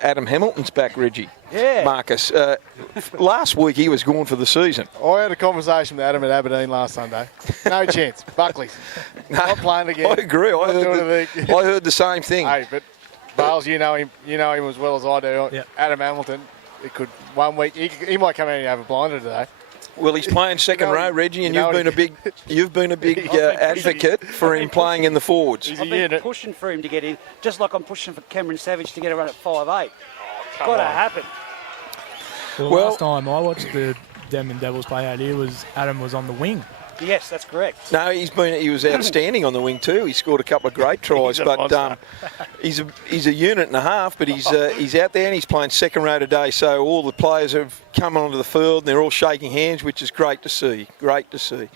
Adam Hamilton's back, Reggie. Yeah. Marcus. Last week he was gone for the season. I had a conversation with Adam at Aberdeen last Sunday. No chance. Buckley's. Not playing again. I agree. I heard the same thing. Hey, but Bales, you know him as well as I do. Yep. Adam Hamilton, it could 1 week he might come out and have a blinder today. Well, he's playing second row, Reggie, and you've been a big advocate for him playing in the forwards. I've been pushing for him to get in, just like I'm pushing for Cameron Savage to get a run at 5'8". Got to happen. Well, last time I watched the Denman Devils play out here, Adam was on the wing. Yes, that's correct. No, he was outstanding on the wing too. He scored a couple of great tries, but he's a unit and a half. But he's out there and he's playing second row today. So all the players have come onto the field and they're all shaking hands, which is great to see. Great to see.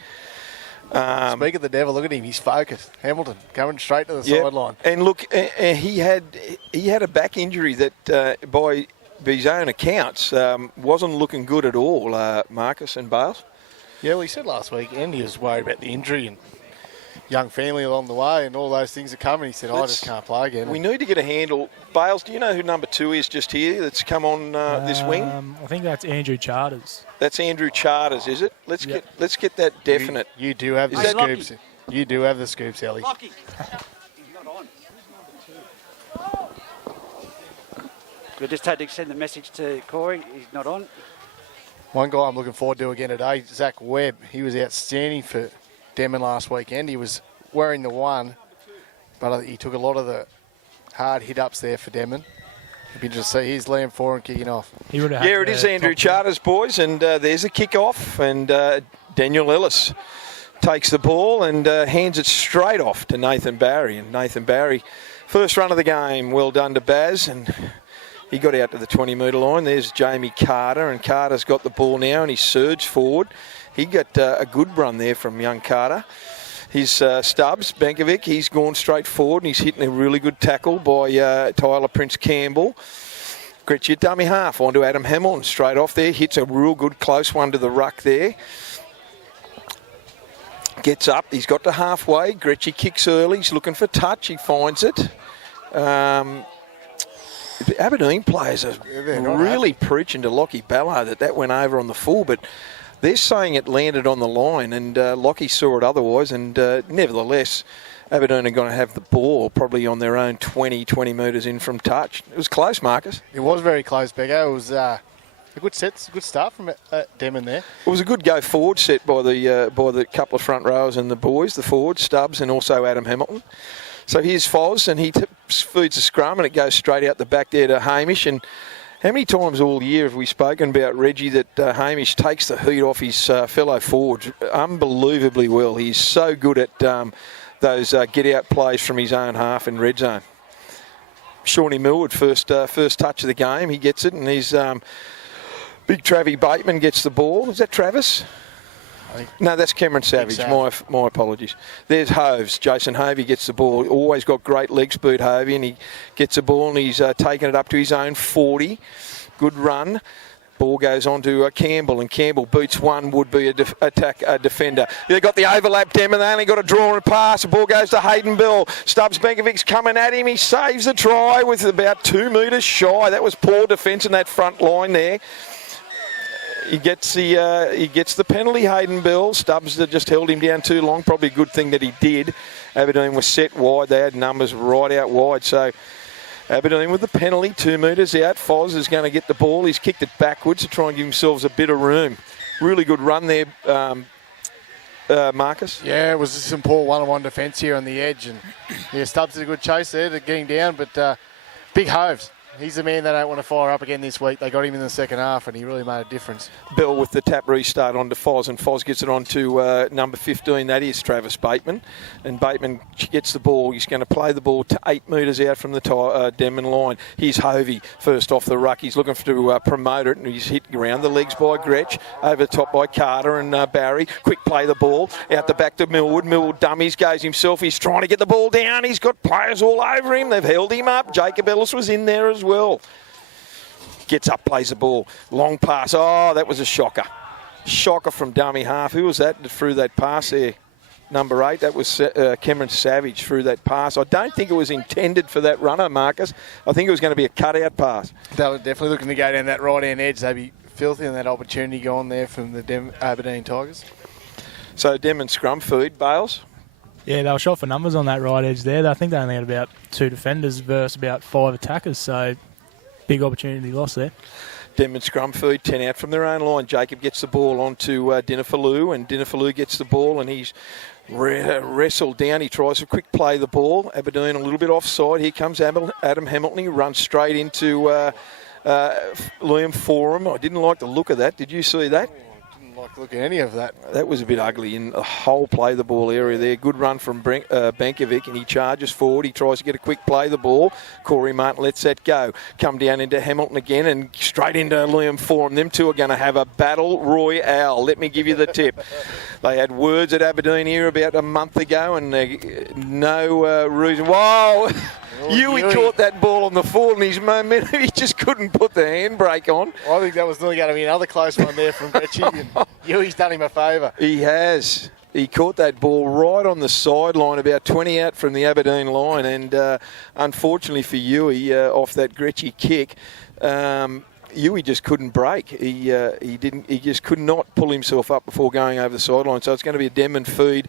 Speak of the devil, look at him. He's focused. Hamilton coming straight to the sideline. And look, he had a back injury that by his own accounts wasn't looking good at all. Marcus and Bales. Yeah, well, he said last week, Andy was worried about the injury and young family along the way and all those things are coming. He said, I just can't play again. We need to get a handle. Bales, do you know who number 2 is just here that's come on this wing? I think that's Andrew Charters. That's Andrew Charters, is it? Let's get that definite. You do have the scoops. You do have the scoops, Ellie. Lucky. He's not on. We just had to send the message to Corey. He's not on. One guy I'm looking forward to again today, Zach Webb. He was outstanding for Denman last weekend. He was wearing the 1, but he took a lot of the hard hit-ups there for Denman. It'd be interesting to see. Here's Liam Foran kicking off. It is Andrew Charters, boys, and there's a kick-off, and Daniel Ellis takes the ball and hands it straight off to Nathan Barry. And Nathan Barry, first run of the game, well done to Baz, and he got out to the 20-metre line. There's Jamie Carter, and Carter's got the ball now, and he surged forward. He got a good run there from young Carter. His Stubbs, Benkovic, he's gone straight forward, and he's hitting a really good tackle by Tyler Prince-Campbell. Gretsch dummy half onto Adam Hamilton straight off there. Hits a real good close one to the ruck there. Gets up. He's got to halfway. Gretsch kicks early. He's looking for touch. He finds it. The Aberdeen players are really preaching to Lockie Ballo that went over on the full, but they're saying it landed on the line, and Lockie saw it otherwise, and nevertheless, Aberdeen are going to have the ball probably on their own 20 metres in from touch. It was close, Marcus. It was very close, Beggo. It was a good start from Denman there. It was a good go forward set by the couple of front rowers and the boys, the forwards, Stubbs and also Adam Hamilton. So here's Foz, and he feeds the scrum, and it goes straight out the back there to Hamish. And how many times all year have we spoken about, Reggie, that Hamish takes the heat off his fellow forwards unbelievably well. He's so good at those get-out plays from his own half in red zone. Shawnee Millwood, first touch of the game, he gets it, and he's big Travie Bateman gets the ball. Is that Travis? No, that's Cameron Savage. My apologies. There's Hoves. Jason Hovey gets the ball. Always got great leg speed, Hovey, and he gets the ball and he's taken it up to his own 40. Good run. Ball goes on to Campbell, and Campbell beats one would-be defender. They got the overlap, Denman. They only got a draw and pass. The ball goes to Hayden Bill. Stubbs Benkovic's coming at him. He saves the try with about 2 metres shy. That was poor defence in that front line there. He gets the penalty, Hayden Bill. Stubbs just held him down too long. Probably a good thing that he did. Aberdeen was set wide. They had numbers right out wide. So Aberdeen with the penalty, 2 metres out. Foz is going to get the ball. He's kicked it backwards to try and give themselves a bit of room. Really good run there, Marcus. Yeah, it was some poor one-on-one defence here on the edge. And yeah, Stubbs is a good chase there to getting down. But big Hoves. He's the man they don't want to fire up again this week. They got him in the second half, and he really made a difference. Bell with the tap restart onto Foz, and Foz gets it on to number 15. That is Travis Bateman. And Bateman gets the ball. He's going to play the ball to 8 metres out from the Denman line. Here's Hovey, first off the ruck. He's looking to promote it, and he's hit around the legs by Gretsch. Over the top by Carter and Barry. Quick play the ball. Out the back to Millwood. Millwood dummies, goes himself. He's trying to get the ball down. He's got players all over him. They've held him up. Jacob Ellis was in there as well. Gets up, plays the ball. Long pass. Oh, that was a shocker. Shocker from dummy half. Who was that that threw that pass there? number 8. That was Cameron Savage through that pass. I don't think it was intended for that runner, Marcus. I think it was going to be a cutout pass. They were definitely looking to go down that right-hand edge. They'd be filthy in that opportunity gone there from the Aberdeen Tigers. So Denman scrum feed, Bales. Yeah, they were shot for numbers on that right edge there. I think they only had about 2 defenders versus about 5 attackers, so big opportunity lost there. Denman scrum feed, 10 out from their own line. Jacob gets the ball onto Dinafalou, and Dinafalou gets the ball, and he's wrestled down. He tries a quick play the ball. Aberdeen a little bit offside. Here comes Adam Hamilton. He runs straight into Liam Forum. I didn't like the look of that. Did you see that? Like look at any of that. That was a bit ugly in the whole play the ball area there. Good run from Benkovic, and he charges forward. He tries to get a quick play the ball. Corey Martin lets that go. Come down into Hamilton again and straight into Liam Forum. Them two are going to have a battle royale. Let me give you the tip. They had words at Aberdeen here about a month ago, and no reason. Whoa! Yui caught that ball on the full, and his momentum, he just couldn't put the handbrake on. I think that was nearly going to be another close one there from Gretchy. Yui's done him a favour. He has. He caught that ball right on the sideline, about 20 out from the Aberdeen line, and unfortunately for Yui, off that Gretchy kick, Yui just couldn't break. He just could not pull himself up before going over the sideline. So it's going to be a Denman feed.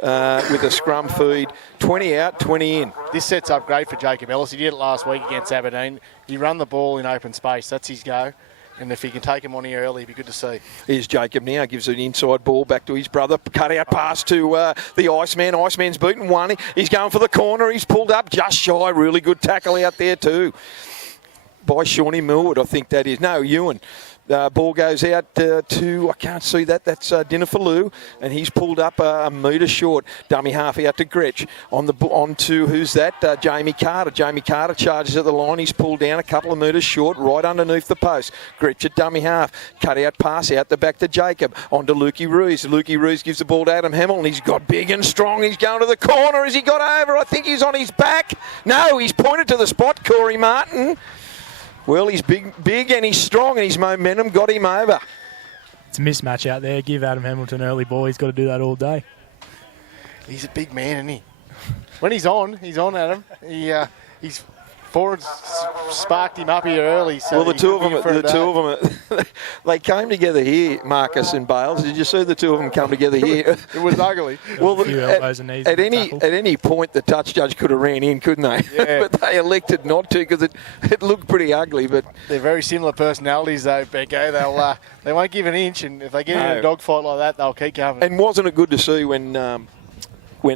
With a scrum feed, 20 out, 20 in. This sets up great for Jacob Ellis. He did it last week against Aberdeen. He run the ball in open space. That's his go. And if he can take him on here early, it'd be good to see. Here's Jacob now. Gives an inside ball back to his brother. Cut out pass to the Iceman. Iceman's beaten one. He's going for the corner. He's pulled up just shy. Really good tackle out there too. By Shawnee Millwood, I think that is. No, Ewan. Ball goes out to, I can't see that, that's Dinafalou, and he's pulled up a metre short. Dummy half out to Gretch. On to, who's that? Jamie Carter. Jamie Carter charges at the line. He's pulled down a couple of metres short, right underneath the post. Gretch at dummy half. Cut out pass out the back to Jacob. On to Lukey Ruiz. Lukey Ruiz gives the ball to Adam Hamilton. He's got big and strong. He's going to the corner. Has he got over? I think he's on his back. No, he's pointed to the spot, Corey Martin. Well, he's big and he's strong, and his momentum got him over. It's a mismatch out there. Give Adam Hamilton early ball. He's got to do that all day. He's a big man, isn't he? When he's on, Adam. He's forward sparked him up here early. So well, the two of them, they came together here, Marcus and Bales. Did you see the two of them come together here? It was ugly. Well, at any point, the touch judge could have ran in, couldn't they? Yeah. But they elected not to because it looked pretty ugly. But they're very similar personalities, though, Becco. They won't give an inch, and if they get in a dogfight like that, they'll keep coming. And wasn't it good to see when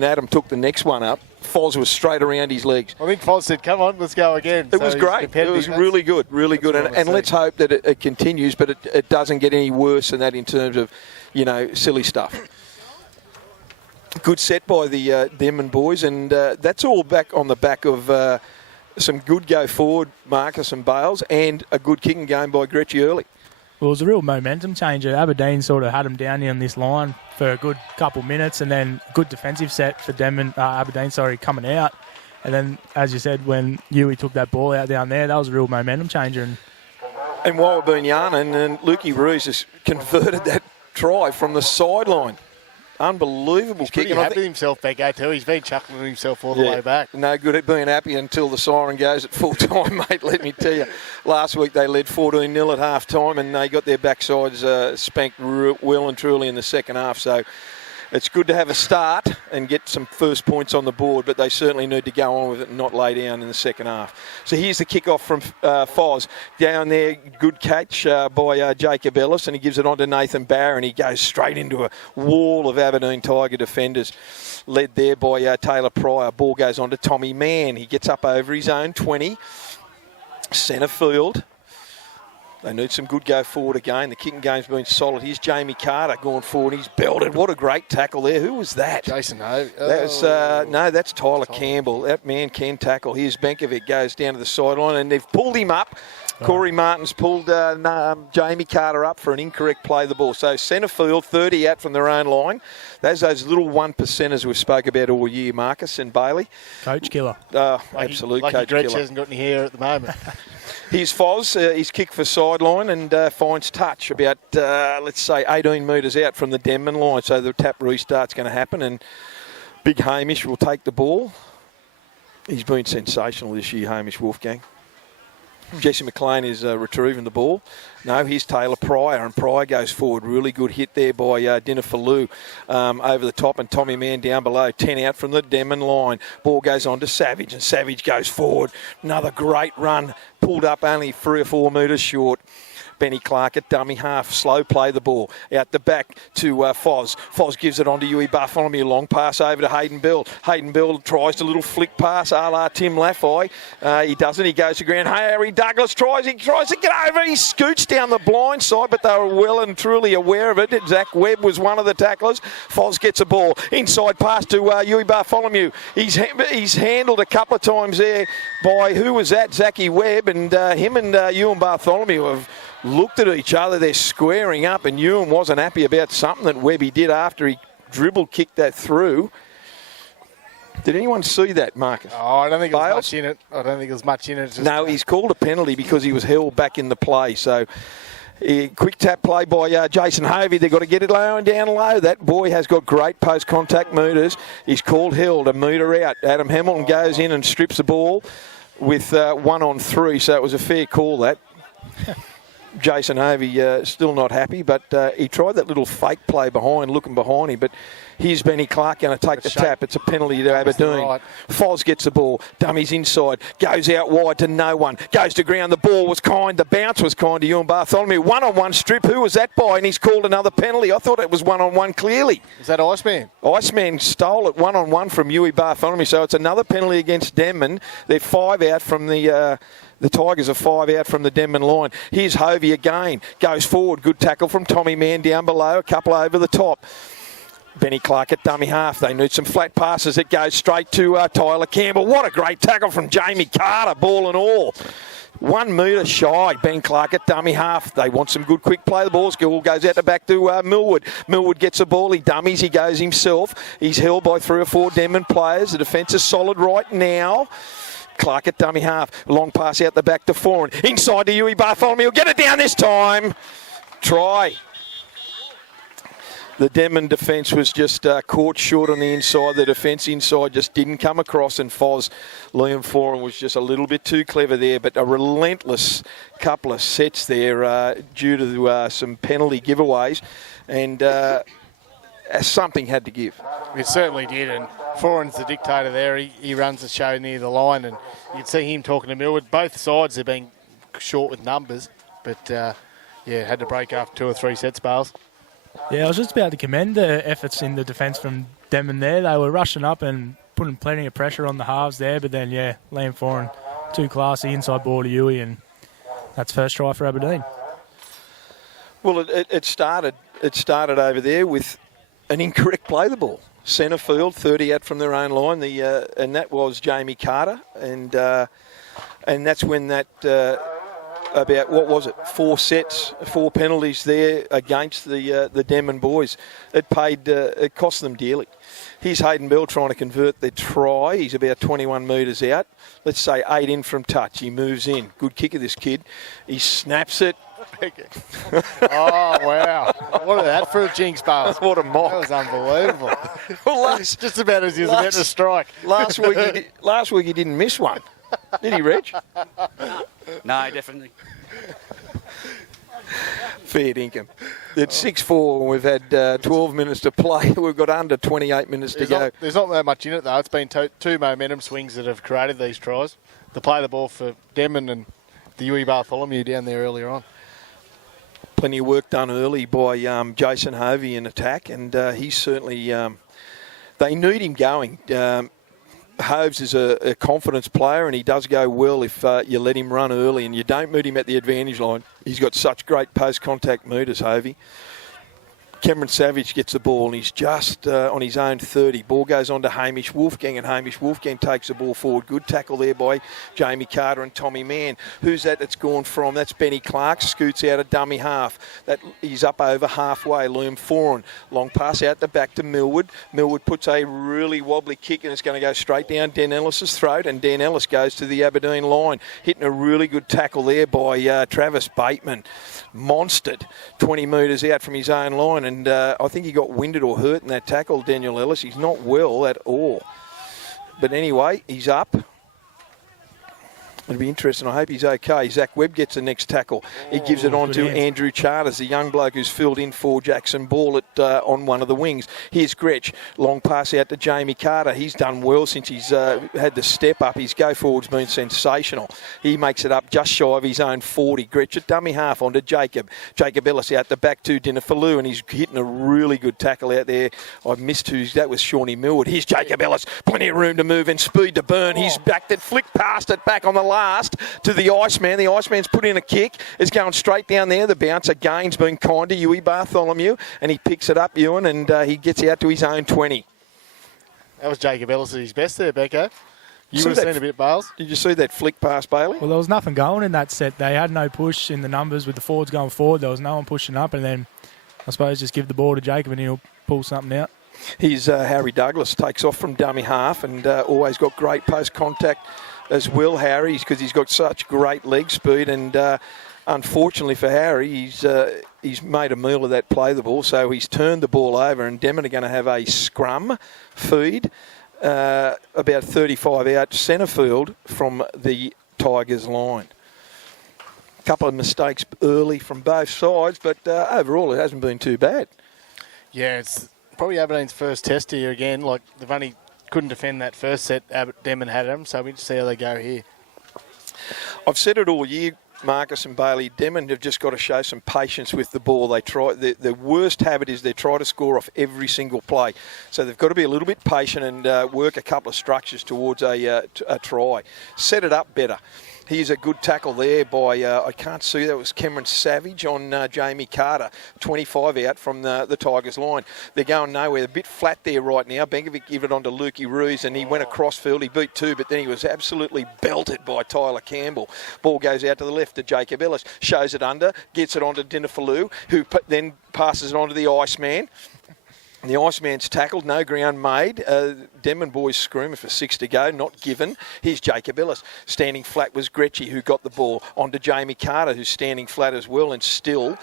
Adam took the next one up? Foz was straight around his legs. I think Foz said, come on, let's go again. It was great. It was really good. And let's hope that it continues, but it doesn't get any worse than that in terms of, silly stuff. Good set by the Denman boys, and that's all back on the back of some good go forward, Marcus and Bales, and a good kicking game by Gretchy early. Well, it was a real momentum changer. Aberdeen sort of had them down here on this line for a good couple minutes, and then good defensive set for Aberdeen, coming out. And then, as you said, when Yui took that ball out down there, that was a real momentum changer. And while we've been yarning, and Lukey Ruiz has converted that try from the sideline. Unbelievable He's kick. He's happy with himself, Becco, too. He's been chuckling at himself all the way back. No good at being happy until the siren goes at full time, mate, let me tell you. Last week they led 14-0 at half time, and they got their backsides spanked well and truly in the second half. So it's good to have a start and get some first points on the board, but they certainly need to go on with it and not lay down in the second half. So here's the kick-off from Foz. Down there, good catch by Jacob Ellis, and he gives it on to Nathan Barr, and he goes straight into a wall of Aberdeen Tiger defenders, led there by Taylor Pryor. Ball goes on to Tommy Mann. He gets up over his own 20. Centre field. They need some good go forward again. The kicking game's been solid. Here's Jamie Carter going forward. He's belted. What a great tackle there. Who was that? Jason Ho. That's that's Tyler Campbell. That man can tackle. Here's Benkovic, goes down to the sideline, and they've pulled him up. Corey Martin's pulled Jamie Carter up for an incorrect play of the ball. So centre field, 30 out from their own line. Those little 1%ers we spoke about all year, Marcus and Bailey. Coach killer. Absolute coach Gretch killer. hasn't got any hair at the moment. Here's Foz, he's kicked for sideline and finds touch about, let's say, 18 metres out from the Denman line. So the tap restart's going to happen and Big Hamish will take the ball. He's been sensational this year, Hamish Wolfgang. Jesse McLean is retrieving the ball. No, here's Taylor Pryor, and Pryor goes forward. Really good hit there by Dinafalou over the top, and Tommy Mann down below. 10 out from the Denman line. Ball goes on to Savage, and Savage goes forward. Another great run, pulled up only 3 or 4 metres short. Benny Clark at dummy half, slow play the ball. Out the back to Foz. Foz gives it on to Huey Bartholomew. Long pass over to Hayden Bell. Hayden Bell tries a little flick pass a la Tim Laffey. He doesn't. He goes to ground. Harry Douglas tries to get over. He scoots down the blind side, but they were well and truly aware of it. Zach Webb was one of the tacklers. Foz gets a ball. Inside pass to Huey Bartholomew. He's handled a couple of times there by, who was that? Zachy Webb, and him and Ewan Bartholomew have looked at each other. They're squaring up, and Ewan wasn't happy about something that Webby did after he dribble kicked that through. Did anyone see that, Marcus? Oh, I don't think there was much in it. I don't think there was much in it. No, he's called a penalty because he was held back in the play. So, quick tap play by Jason Hovey. They've got to get it low and down low. That boy has got great post-contact meters. He's called held, a metre out. Adam Hamilton goes in and strips the ball with 1 on 3. So it was a fair call, that. Jason Hovey still not happy, but he tried that little fake play behind, looking behind him. But here's Benny Clark going to take the tap. It's a penalty to Aberdeen. Right. Foz gets the ball, dummies inside, goes out wide to no one, goes to ground. The ball was kind, the bounce was kind to Ewan Bartholomew. 1-on-1 strip. Who was that by? And he's called another penalty. I thought it was 1-on-1 clearly. Is that Iceman? Iceman stole it 1-on-1 from Huey Bartholomew. So it's another penalty against Denman. They're 5 out from the Tigers are 5 out from the Denman line. Here's Hovey again. Goes forward. Good tackle from Tommy Mann down below. A couple over the top. Benny Clark at dummy half. They need some flat passes. It goes straight to Tyler Campbell. What a great tackle from Jamie Carter, ball and all. 1 metre shy. Ben Clark at dummy half. They want some good quick play. The ball goes out the back to Millwood. Millwood gets the ball. He dummies. He goes himself. He's held by 3 or 4 Denman players. The defence is solid right now. Clark at dummy half. Long pass out the back to Foran. Inside to Huey Bartholomew. Get it down this time. Try. The Denman defence was just caught short on the inside. The defence inside just didn't come across, and Liam Foran was just a little bit too clever there, but a relentless couple of sets there due to some penalty giveaways, and something had to give. It certainly did, and Foran's the dictator there. He runs the show near the line, and you can see him talking to Millwood. Both sides have been short with numbers, but had to break after 2 or 3 sets, Bales. Yeah, I was just about to commend the efforts in the defence from Denman there. They were rushing up and putting plenty of pressure on the halves there, but then, Liam Foran, too classy, inside ball to Huey, and that's first try for Aberdeen. Well, it started over there with an incorrect play the ball. Centre field, 30 out from their own line, and that was Jamie Carter, and that's when that... about, 4 sets, 4 penalties there against the Denman boys. It cost them dearly. Here's Hayden Bell trying to convert the try. He's about 21 metres out. Let's say 8 in from touch. He moves in. Good kicker, this kid. He snaps it. Oh, wow. What is that for a jinx, Bales? What a mock. That was unbelievable. Well, just about as he was about to strike. Last week he didn't miss one. Did he, Reg? No, definitely. Fair dinkum. It's 6-4 and we've had 12 minutes to play. We've got under 28 minutes to go. There's not that much in it, though. It's been 2 momentum swings that have created these tries. The play the ball for Denman and the Huey Bartholomew down there earlier on. Plenty of work done early by Jason Hovey in attack, and he's certainly... they need him going. Hoves is a confidence player, and he does go well if you let him run early and you don't meet him at the advantage line. He's got such great post-contact meters, Hovey. Cameron Savage gets the ball and he's just on his own 30. Ball goes on to Hamish Wolfgang, and Hamish Wolfgang takes the ball forward. Good tackle there by Jamie Carter and Tommy Mann. Who's that that's gone from? That's Benny Clark. Scoots out a dummy half. He's up over halfway. Loom Foran. Long pass out the back to Millwood. Millwood puts a really wobbly kick and it's going to go straight down Dan Ellis's throat, and Dan Ellis goes to the Aberdeen line. Hitting a really good tackle there by Travis Bateman. Monstered 20 metres out from his own line, and I think he got winded or hurt in that tackle, Daniel Ellis. He's not well at all. But anyway, he's up. It'll be interesting. I hope he's okay. Zach Webb gets the next tackle. He gives it on to Andrew Charters, the young bloke who's filled in for Jackson Ball on one of the wings. Here's Gretsch. Long pass out to Jamie Carter. He's done well since he's had the step up. His go-forward's been sensational. He makes it up just shy of his own 40. Gretsch at dummy half onto Jacob. Jacob Ellis out the back to Dinafalou, and he's hitting a really good tackle out there. I missed who's that was Shawnee Millwood. Here's Jacob Ellis. Plenty of room to move and speed to burn. He's backed it, flicked past it back on the last to the Iceman. The Iceman's put in a kick. It's going straight down there. The bounce again's been kind to Huey Bartholomew, and he picks it up, Ewan, and he gets out to his own 20. That was Jacob Ellis at his best there, Becco. You would have seen a bit, Bales. Did you see that flick past Bailey? Well, there was nothing going in that set. They had no push in the numbers with the forwards going forward. There was no one pushing up, and then I suppose just give the ball to Jacob and he'll pull something out. Here's Harry Douglas, takes off from dummy half, and always got great post contact as well, Harry, because he's got such great leg speed, and unfortunately for Harry, he's made a meal of that play the ball, so he's turned the ball over, and Denman are going to have a scrum feed about 35 out centre field from the Tigers line. A couple of mistakes early from both sides, but overall it hasn't been too bad. Yeah, it's probably Aberdeen's first test here again. Like, they've only couldn't defend that first set. Denman had them, so we just see how they go here. I've said it all year, Marcus and Bailey. Denman have just got to show some patience with the ball. They try. The worst habit is they try to score off every single play. So they've got to be a little bit patient and work a couple of structures towards a try. Set it up better. Here's a good tackle there by, I can't see, that was Cameron Savage on Jamie Carter. 25 out from the Tigers line. They're going nowhere. They're a bit flat there right now. Benkovic gave it on to Lukey Roos, and he went across field. He beat two, but then he was absolutely belted by Tyler Campbell. Ball goes out to the left to Jacob Ellis. Shows it under, gets it on to Dinafalou, who then passes it on to the Iceman. The Iceman's tackled, no ground made. Denman boys screaming for 6 to go, not given. Here's Jacob Ellis. Standing flat was Gretschy, who got the ball onto Jamie Carter, who's standing flat as well, and still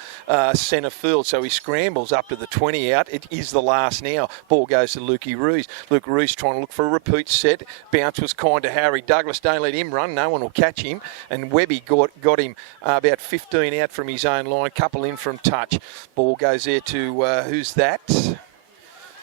centre field. So he scrambles up to the 20 out. It is the last now. Ball goes to Lukey Roos. Luke Roos trying to look for a repeat set. Bounce was kind to Harry Douglas. Don't let him run. No one will catch him. And Webby got him about 15 out from his own line. Couple in from touch. Ball goes there to, who's that?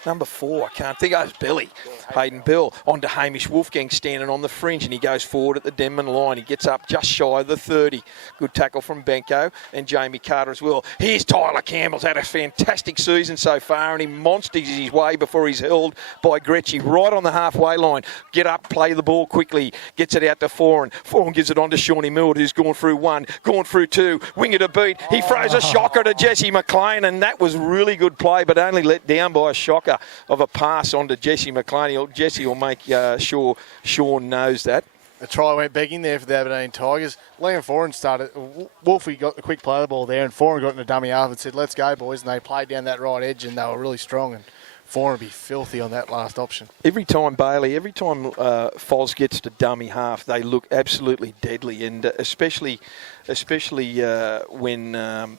Number 4, I can't think. Oh, it's Billy. Hayden Bell on to Hamish Wolfgang standing on the fringe, and he goes forward at the Denman line. He gets up just shy of the 30. Good tackle from Benko and Jamie Carter as well. Here's Tyler Campbell's had a fantastic season so far, and he monsters his way before he's held by Gretschy right on the halfway line. Get up, play the ball quickly. Gets it out to Foran. Foran gives it on to Shawnee Millwood, who's gone through 1, gone through 2. Winger to beat. He throws a shocker to Jesse McLean, and that was really good play, but only let down by a shocker of a pass onto Jesse McLean. Jesse will make sure Sean knows that. The try went begging there for the Aberdeen Tigers. Liam Foran started. Wolfie got the quick play the ball there, and Foran got in a dummy half and said, "Let's go, boys." And they played down that right edge, and they were really strong. And Foran would be filthy on that last option. Every time Foz gets to dummy half, they look absolutely deadly, and especially when.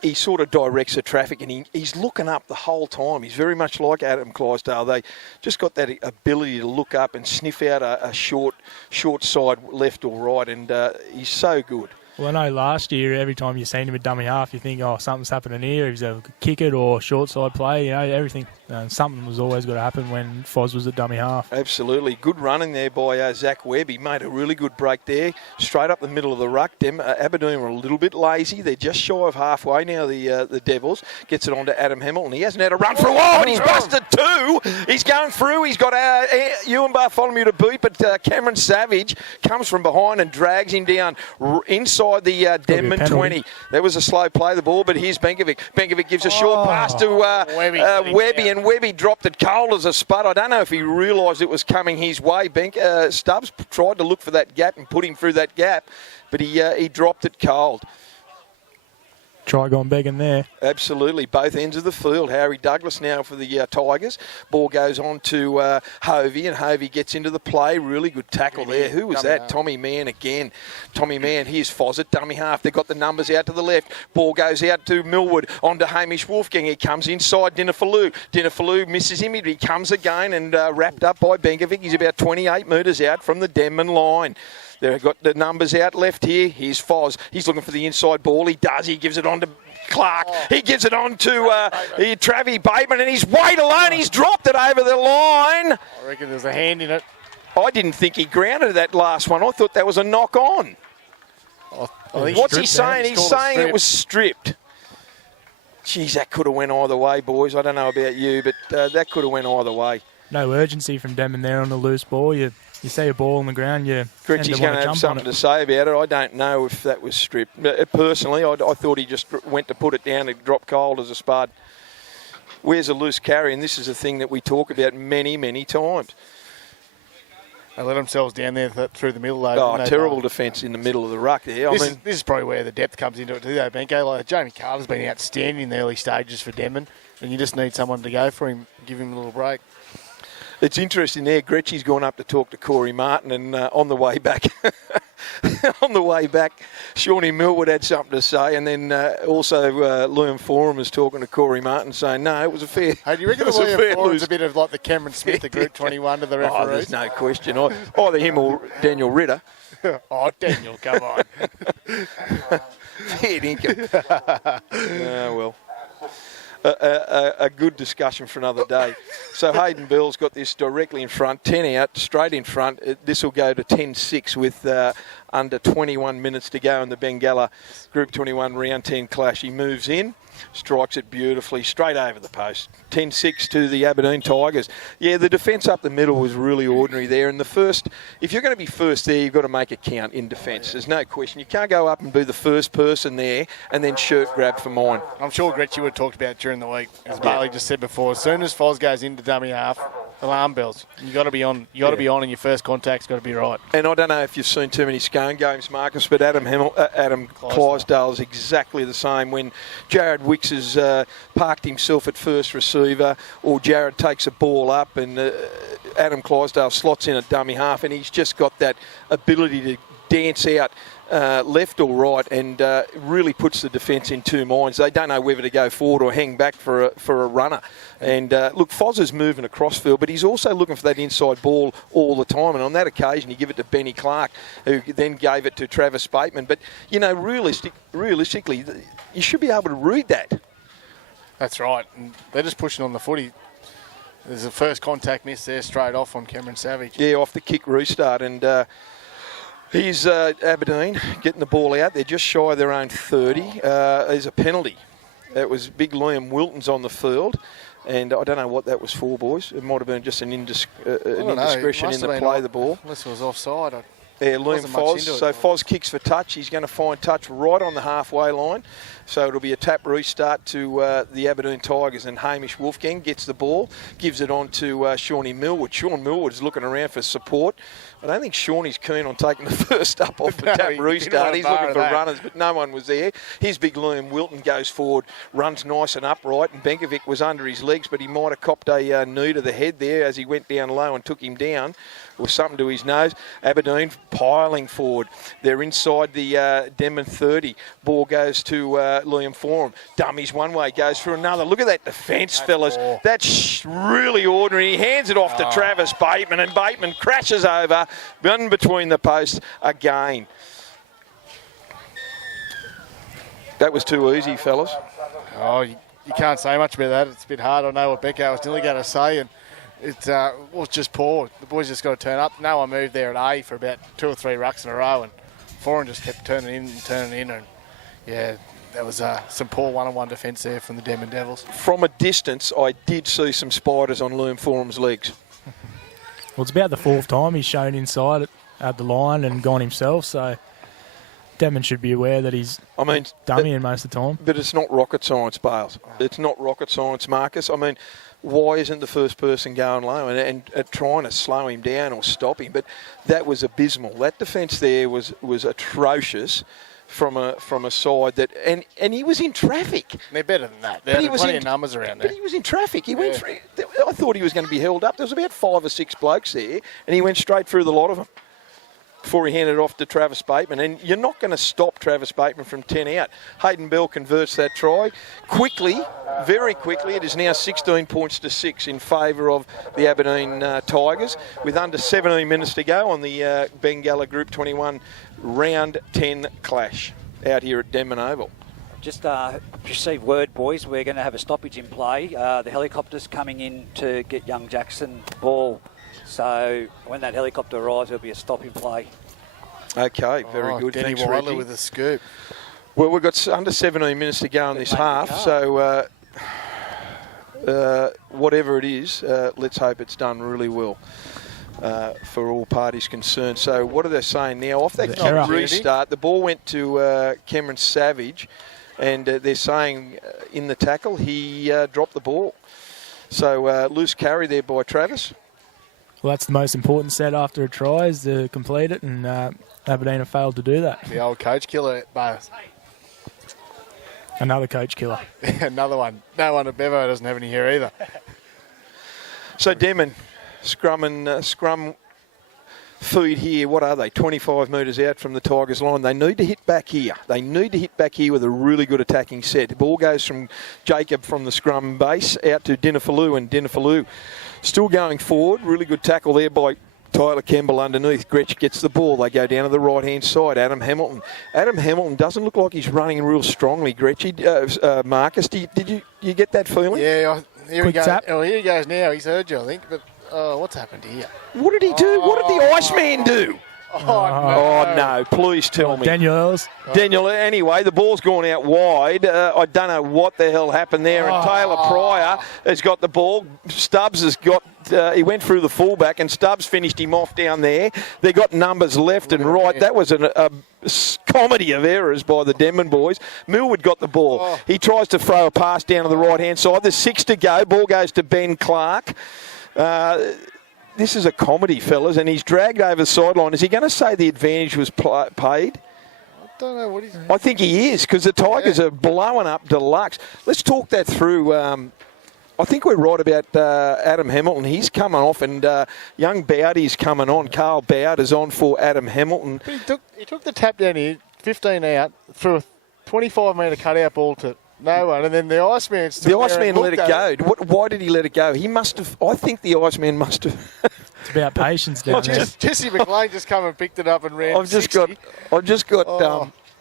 He sort of directs the traffic, and he's looking up the whole time. He's very much like Adam Clydesdale. They just got that ability to look up and sniff out a short side left or right, and he's so good. Well, I know last year, every time you seen him at dummy half, you think, oh, something's happening here. He's a kick it or short side play, everything. something was always got to happen when Foz was at dummy half. Absolutely. Good running there by Zach Webb. He made a really good break there, straight up the middle of the ruck. Aberdeen were a little bit lazy. They're just shy of halfway now, the Devils. Gets it on to Adam Hamilton. He hasn't had a run for a while, but he's busted two. He's going through. He's got Ewan Bartholomew to boot, but Cameron Savage comes from behind and drags him down inside the Denman 20. That was a slow play, the ball, but here's Benkovic. Benkovic gives a short pass to Webby, and Webby dropped it cold as a spud. I don't know if he realised it was coming his way. Stubbs tried to look for that gap and put him through that gap, but he dropped it cold. Try going begging there. Absolutely. Both ends of the field. Harry Douglas now for the Tigers. Ball goes on to Hovey, and Hovey gets into the play. Really good tackle there. Who was that? Tommy Mann again. Tommy Mann. Here's Fozzett, dummy half. They've got the numbers out to the left. Ball goes out to Millwood. On to Hamish Wolfgang. He comes inside Dinafalou. Dinafalou misses him. He comes again and wrapped up by Benkovic. He's about 28 metres out from the Denman line. They've got the numbers out left here. Here's Foz. He's looking for the inside ball. He does. He gives it on to Clark. He gives it on to Travie Bateman, and he's weight alone. He's dropped it over the line. I reckon there's a hand in it. I didn't think he grounded that last one. I thought that was a knock on. What's he saying? He's saying it was stripped. Geez, that could have went either way, boys. I don't know about you, but that could have went either way. No urgency from Denman there on the loose ball. You see a ball on the ground, Gritchy's going to have something to say about it. I don't know if that was stripped. Personally, I thought he just went to put it down and drop cold as a spud. Where's a loose carry? And this is a thing that we talk about many, many times. They let themselves down there through the middle. Though, terrible defence in the middle of the ruck there. This is probably where the depth comes into it too, though, Benko. Like, Jamie Carter's been outstanding in the early stages for Denman, and you just need someone to go for him, give him a little break. It's interesting there. Gretchy's gone up to talk to Corey Martin, and on the way back, Shawnee Millwood had something to say, and then also Liam Forum was talking to Corey Martin, saying, "No, it was a fair." Hey, do you reckon Liam Forum's a bit of like the Cameron Smith of Group 21 to the referees? Oh, there's no question. Either him or Daniel Ritter. Oh, Daniel, come on. Fair dinkum. Well. A good discussion for another day. So Hayden Bell's got this directly in front, 10 out, straight in front. This will go to 10-6 with under 21 minutes to go in the Bengalla Group 21 round 10 clash. He moves in, strikes it beautifully, straight over the post. 10-6 to the Aberdeen Tigers. Yeah, the defence up the middle was really ordinary there. And the first, if you're going to be first there, you've got to make it count in defence. There's no question. You can't go up and be the first person there and then shirt grab for mine. I'm sure Gretchy would have talked about it during the week. As Barley just said before, as soon as Foz goes into dummy half, alarm bells. You got to be on. You got to be on, and your first contact's got to be right. And I don't know if you've seen too many Scone games, Marcus, but Adam Clydesdale is exactly the same. When Jared Wicks has parked himself at first receiver, or Jared takes a ball up, and Adam Clydesdale slots in a dummy half, and he's just got that ability to dance out left or right, and really puts the defence in two minds. They don't know whether to go forward or hang back for a runner. And look, Foz is moving across field, but he's also looking for that inside ball all the time. And on that occasion, he gave it to Benny Clark, who then gave it to Travis Bateman. But, you know, realistically, you should be able to read that. That's right. And they're just pushing on the footy. There's a first contact miss there straight off on Cameron Savage. Yeah, off the kick restart. And here's Aberdeen getting the ball out. They're just shy of their own 30. There's a penalty. That was big Liam Wilton's on the field. And I don't know what that was for, boys. It might have been just an indiscretion in the play of the ball. Unless it was offside. Yeah, Liam Foz. So Foz kicks for touch. He's going to find touch right on the halfway line. So it'll be a tap restart to the Aberdeen Tigers, and Hamish Wolfgang gets the ball, gives it on to Shawnee Millwood. Sean Millwood is looking around for support. I don't think Shawnee's keen on taking the first up off the tap restart. He's looking for runners, but no one was there. Here's big Liam Wilton goes forward, runs nice and upright, and Benkovic was under his legs, but he might have copped a knee to the head there as he went down low and took him down. Or something to his nose. Aberdeen piling forward. They're inside the Denman 30. Ball goes to Liam Forum. Dummies one way, goes for another. Look at that defence, fellas. That's really ordinary. He hands it off to Travis Bateman, and Bateman crashes over, in between the posts again. That was too easy, fellas. Oh, you can't say much about that. It's a bit hard. I know what Becca was nearly going to say, and it was just poor. The boys just got to turn up. No one moved there at A for about 2 or 3 rucks in a row, and Foran just kept turning in, and yeah, there was some poor one-on-one defence there from the Denman Devils. From a distance, I did see some spiders on Liam Forum's legs. Well, it's about the 4th time he's shown inside at the line and gone himself, so Denman should be aware that he's dummying most of the time. But it's not rocket science, Bales. It's not rocket science, Marcus. I mean, why isn't the first person going low and trying to slow him down or stop him? But that was abysmal. That defence there was atrocious from a side that and he was in traffic. They're better than that. There are plenty of numbers around there. But he was in traffic. He went through. I thought he was going to be held up. There was about 5 or 6 blokes there, and he went straight through the lot of them before he handed it off to Travis Bateman. And you're not going to stop Travis Bateman from 10 out. Hayden Bell converts that try quickly, very quickly. It is now 16 points to 6 in favour of the Aberdeen Tigers, with under 17 minutes to go on the Bengalla Group 21 round 10 clash out here at Denman Oval. Just received word, boys. We're going to have a stoppage in play. The helicopter's coming in to get young Jackson the ball. So when that helicopter arrives, there'll be a stop in play. Okay, very good. Danny Thanks, Wilder Reggie. with a scoop. Well, we've got under 17 minutes to go in this half, so whatever it is, let's hope it's done really well for all parties concerned. So what are they saying now? Off that kick restart, the ball went to Cameron Savage, and they're saying in the tackle he dropped the ball. So loose carry there by Travis. Well, that's the most important set after a try, is to complete it, and Aberdeen have failed to do that. The old coach killer, Bales. Another coach killer. Another one. No one at Bevo doesn't have any here either. So Denman, scrum feed here. What are they? 25 metres out from the Tigers line. They need to hit back here. They need to hit back here with a really good attacking set. The ball goes from Jacob from the scrum base out to Dinafalou, and Dinafalou still going forward. Really good tackle there by Tyler Campbell underneath. Gretsch gets the ball. They go down to the right-hand side. Adam Hamilton. Adam Hamilton doesn't look like he's running real strongly, Gretchy. Marcus, did you get that feeling? Yeah, here he Quick goes. tap. Oh, here he goes now. He's heard you, I think. But what's happened here? What did he do? What did the Iceman do? Oh, no. Please tell me. Daniel Earls. Daniel, anyway, the ball's gone out wide. I don't know what the hell happened there. And Taylor Pryor has got the ball. Stubbs has got, he went through the fullback, and Stubbs finished him off down there. They got numbers left and right. That was a comedy of errors by the Denman boys. Millwood got the ball. He tries to throw a pass down to the right-hand side. There's 6 to go. Ball goes to Ben Clark. This is a comedy, fellas, and he's dragged over the sideline. Is he going to say the advantage was paid? I don't know what he's... I think he is, because the Tigers are blowing up deluxe. Let's talk that through. I think we're right about Adam Hamilton. He's coming off, and young Bowdy's coming on. Carl Bowd is on for Adam Hamilton. But he took the tap down here, 15 out, threw a 25-metre cutout ball to no one, and then the Iceman let it go. Why did he let it go? He must have. I think the Iceman must have. It's about patience down there. Jesse McLean just come and picked it up and ran. I've just got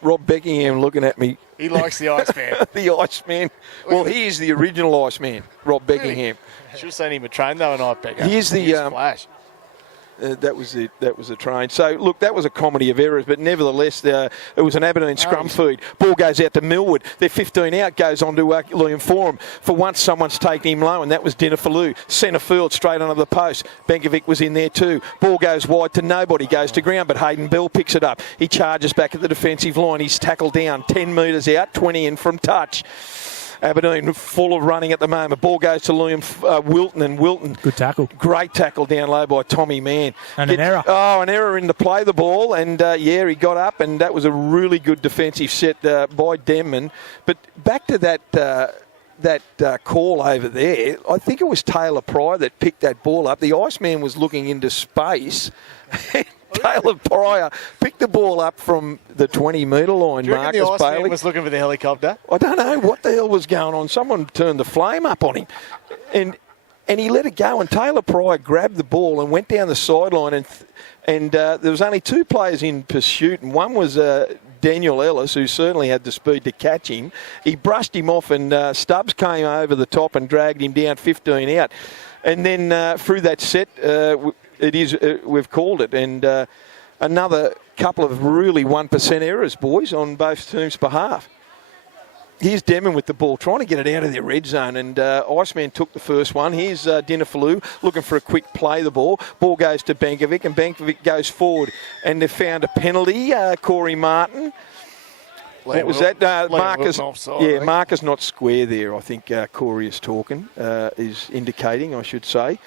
Rob Beckingham looking at me. He likes the Iceman. The Iceman. Well, he is the original Iceman, Rob Beckingham. Should have seen him at train though, and I Becker. Here's the flash. That was the train. So, look, that was a comedy of errors, but nevertheless, it was an Aberdeen scrum feed. Ball goes out to Millwood. They're 15 out, goes on to Liam Forum. For once, someone's taken him low, and that was Dinafalou. Centre field, straight under the post. Benkovic was in there too. Ball goes wide to nobody, goes to ground, but Hayden Bell picks it up. He charges back at the defensive line. He's tackled down, 10 metres out, 20 in from touch. Aberdeen full of running at the moment. Ball goes to Liam Wilton, and Wilton. Good tackle. Great tackle down low by Tommy Mann. And an error. Oh, an error in to play the ball, and he got up, and that was a really good defensive set by Denman. But back to that call over there, I think it was Taylor Pryor that picked that ball up. The Iceman was looking into space. Taylor Pryor picked the ball up from the 20-metre line. Do you reckon Marcus the Iceman Bailey was looking for the helicopter? I don't know what the hell was going on. Someone turned the flame up on him, and he let it go. And Taylor Pryor grabbed the ball and went down the sideline, and there was only 2 players in pursuit, and one was Daniel Ellis, who certainly had the speed to catch him. He brushed him off, and Stubbs came over the top and dragged him down 15 out. And then through that set, we've called it. And another couple of really 1% errors, boys, on both teams' behalf. Here's Denman with the ball, trying to get it out of their red zone, and Iceman took the first one. Here's Dinafalou looking for a quick play the ball. Ball goes to Benkovic, and Benkovic goes forward, and they've found a penalty. Corey Martin. What was that? Marcus. Marcus not square there, I think Corey is talking, is indicating, I should say.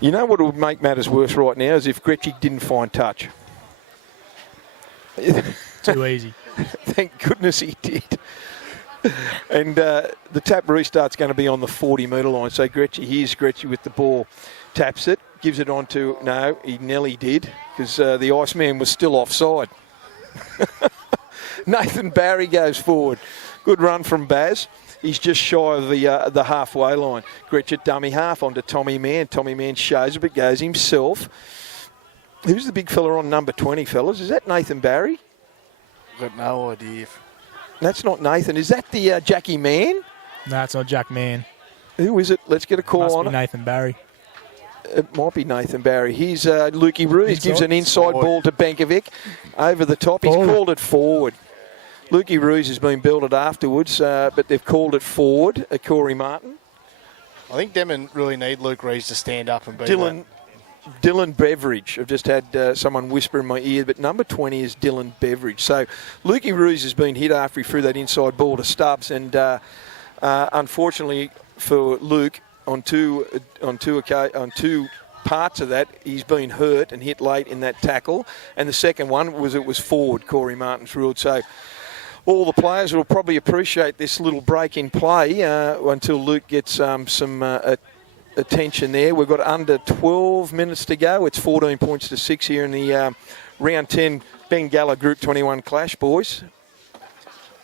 You know what would make matters worse right now is if Gretschig didn't find touch. Too easy. Thank goodness he did. And the tap restart's going to be on the 40-metre line. So here's Gretschig with the ball. Taps it, gives it on to... No, he nearly did, because the Iceman was still offside. Nathan Barry goes forward. Good run from Baz. He's just shy of the halfway line. Gretschig dummy half onto Tommy Mann. Tommy Mann shows it, but goes himself. Who's the big fella on number 20, fellas? Is that Nathan Barry? I've got no idea. That's not Nathan. Is that the Jackie Mann? No, it's not Jack Mann. Who is it? Let's get a call Must on be it. Nathan Barry. It might be Nathan Barry. Here's Lukey Roos. Gives an inside ball to Benkovic. Over the top. He's called it forward. Lukey Roos has been belted afterwards, but they've called it forward. Corey Martin. I think Denman really need Luke Rees to stand up and be Dylan Beveridge. I've just had someone whisper in my ear, but number 20 is Dylan Beveridge. So Lukey Roos has been hit after he threw that inside ball to Stubbs, and unfortunately for Luke, on two parts of that, he's been hurt and hit late in that tackle. And the second one was forward, Corey Martin's ruled. So all the players will probably appreciate this little break in play until Luke gets some attention there. We've got under 12 minutes to go. It's 14 points to 6 here in the round 10 Bengalla Group 21 clash, boys.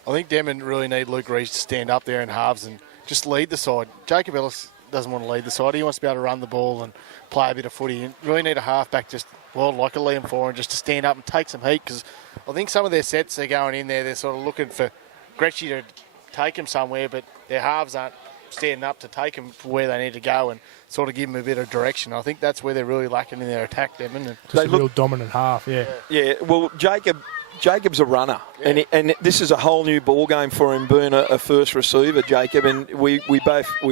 I think Denman really need Luke Rees to stand up there in halves and just lead the side. Jacob Ellis doesn't want to lead the side. He wants to be able to run the ball and play a bit of footy. You really need a halfback like a Liam Foran, just to stand up and take some heat, because I think some of their sets they're going in there, they're sort of looking for Gretschig to take them somewhere, but their halves aren't standing up to take them where they need to go and sort of give them a bit of direction. I think that's where they're really lacking in their attack, Denman. Just a real dominant half, yeah. Yeah, well, Jacob's a runner, and this is a whole new ball game for him, being a first receiver, Jacob. And we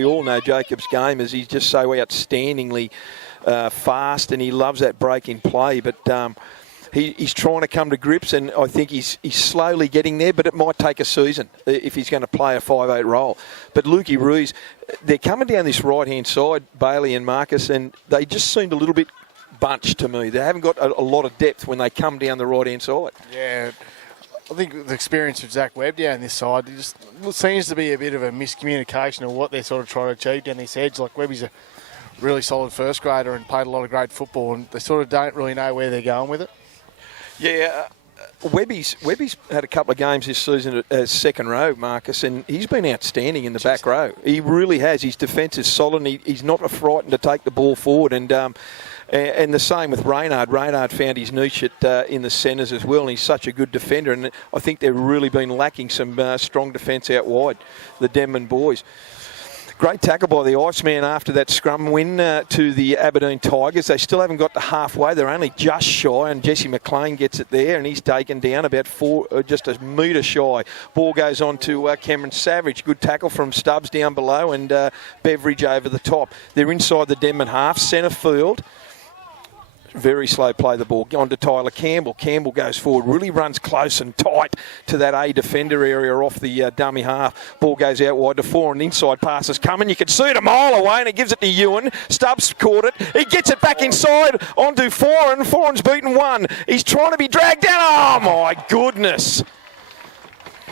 all know Jacob's game is he's just so outstandingly fast, and he loves that break in play. But he's trying to come to grips, and I think he's slowly getting there. But it might take a season if he's going to play a 5'8" role. But Lukey Ruiz, they're coming down this right hand side, Bailey and Marcus, and they just seemed a little bit bunch to me. They haven't got a lot of depth when they come down the right-hand side. Yeah, I think the experience of Zach Webb down this side, it just seems to be a bit of a miscommunication of what they're sort of trying to achieve down this edge. Like, Webby's a really solid first grader and played a lot of great football, and they sort of don't really know where they're going with it. Yeah, Webby's had a couple of games this season as second row, Marcus, and he's been outstanding in the back row. He really has. His defence is solid, and he's not frightened to take the ball forward, and the same with Reynard. Reynard found his niche in the centres as well, and he's such a good defender. And I think they've really been lacking some strong defence out wide, the Denman boys. Great tackle by the Iceman after that scrum win to the Aberdeen Tigers. They still haven't got to halfway. They're only just shy, and Jesse McLean gets it there, and he's taken down about just a metre shy. Ball goes on to Cameron Savage. Good tackle from Stubbs down below, and Beveridge over the top. They're inside the Denman half, centre field. Very slow play the ball. On to Tyler Campbell. Campbell goes forward, really runs close and tight to that A defender area off the dummy half. Ball goes out wide to Foran. Inside pass is coming. You can see it a mile away, and he gives it to Ewan. Stubbs caught it. He gets it back inside onto Foran. Foran's beaten one. He's trying to be dragged down. Oh, my goodness.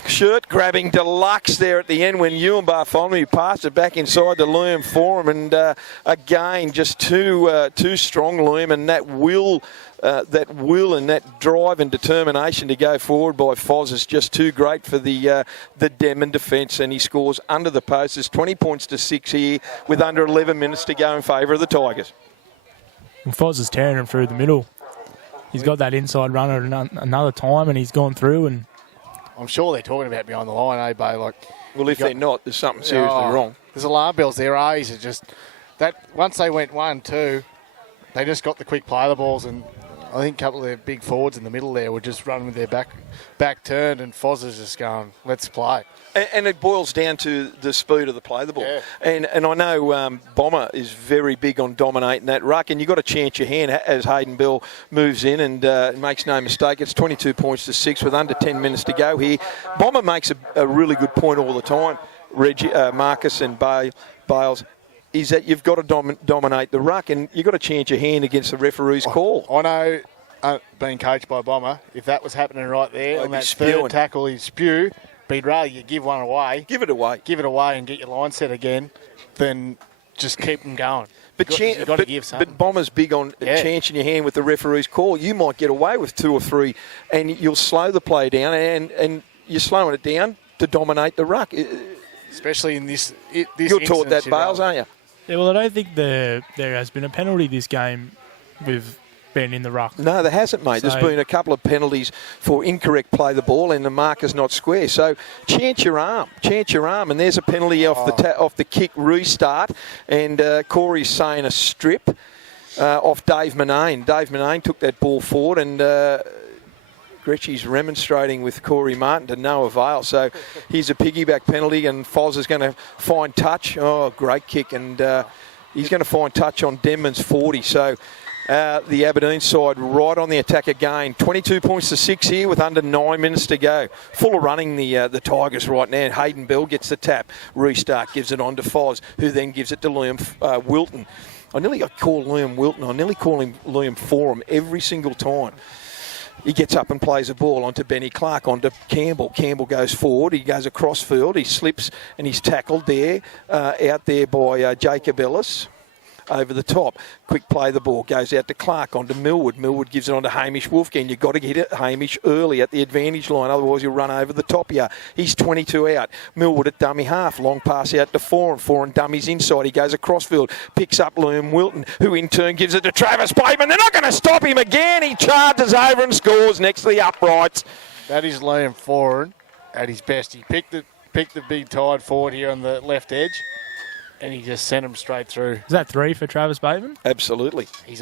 Shirt grabbing deluxe there at the end when Ewan Bartholomew passed it back inside to Liam Foran, and again just too strong, Liam, and that will and that drive and determination to go forward by Foz is just too great for the Denman defence, and he scores under the post. It's 20 points to 6 here with under 11 minutes to go in favour of the Tigers. And Foz is tearing him through the middle. He's got that inside runner another time, and he's gone through. And I'm sure they're talking about behind the line, eh, Bay? Like, Well, if they're not, there's something seriously wrong. There's alarm bells there, eh? Is it just that once they went 1-2, they just got the quick play the balls, and I think a couple of their big forwards in the middle there were just running with their back turned, and Foz is just going, let's play. And it boils down to the speed of the play the ball. Yeah. And I know Bomber is very big on dominating that ruck, and you've got to chance your hand as Hayden Bell moves in and makes no mistake. It's 22 points to 6 with under 10 minutes to go here. Bomber makes a really good point all the time, Reggie, Marcus and Bales, is that you've got to dominate the ruck, and you've got to chance your hand against the referee's call. I know, being coached by Bomber, if that was happening right there on that third tackle, he'd spew. But he'd rather you give one away. Give it away. Give it away and get your line set again than just keep them going. But you've got to give something. But Bomber's big on chancing your hand with the referee's call. You might get away with 2 or 3, and you'll slow the play down, and you're slowing it down to dominate the ruck. Especially in this You're taught that, Bales, aren't you? yeah, well, I don't think there has been a penalty this game with being in the ruck. No, there hasn't, mate. There's been a couple of penalties for incorrect play the ball, and the marker's not square. So chance your arm, and there's a penalty off the kick restart, and Corey's saying a strip off Dave Manane. Dave Manane took that ball forward, and Gretchy's remonstrating with Corey Martin to no avail. So here's a piggyback penalty, and Foz is going to find touch. Oh, great kick, and he's going to find touch on Denman's 40. So the Aberdeen side right on the attack again. 22 points to 6 here with under 9 minutes to go. Full of running the Tigers right now. Hayden Bell gets the tap. Restart gives it on to Foz, who then gives it to Liam Wilton. I call Liam Wilton. I nearly call him Liam Forum every single time. He gets up and plays a ball onto Benny Clark, onto Campbell. Campbell goes forward. He goes across field. He slips and he's tackled there, out there by Jacob Ellis. Over the top. Quick play the ball. Goes out to Clark, onto Millwood. Millwood gives it on to Hamish Wolfgang. You've got to get it, Hamish, early at the advantage line. Otherwise, you'll run over the top here. He's 22 out. Millwood at dummy half. Long pass out to Foran. Foran dummies inside. He goes across field. Picks up Liam Wilton, who in turn gives it to Travis Bateman. They're not going to stop him again. He charges over and scores next to the uprights. That is Liam Foran at his best. He picked the big tide forward here on the left edge, and he just sent him straight through. Is that 3 for Travis Bateman? Absolutely. He's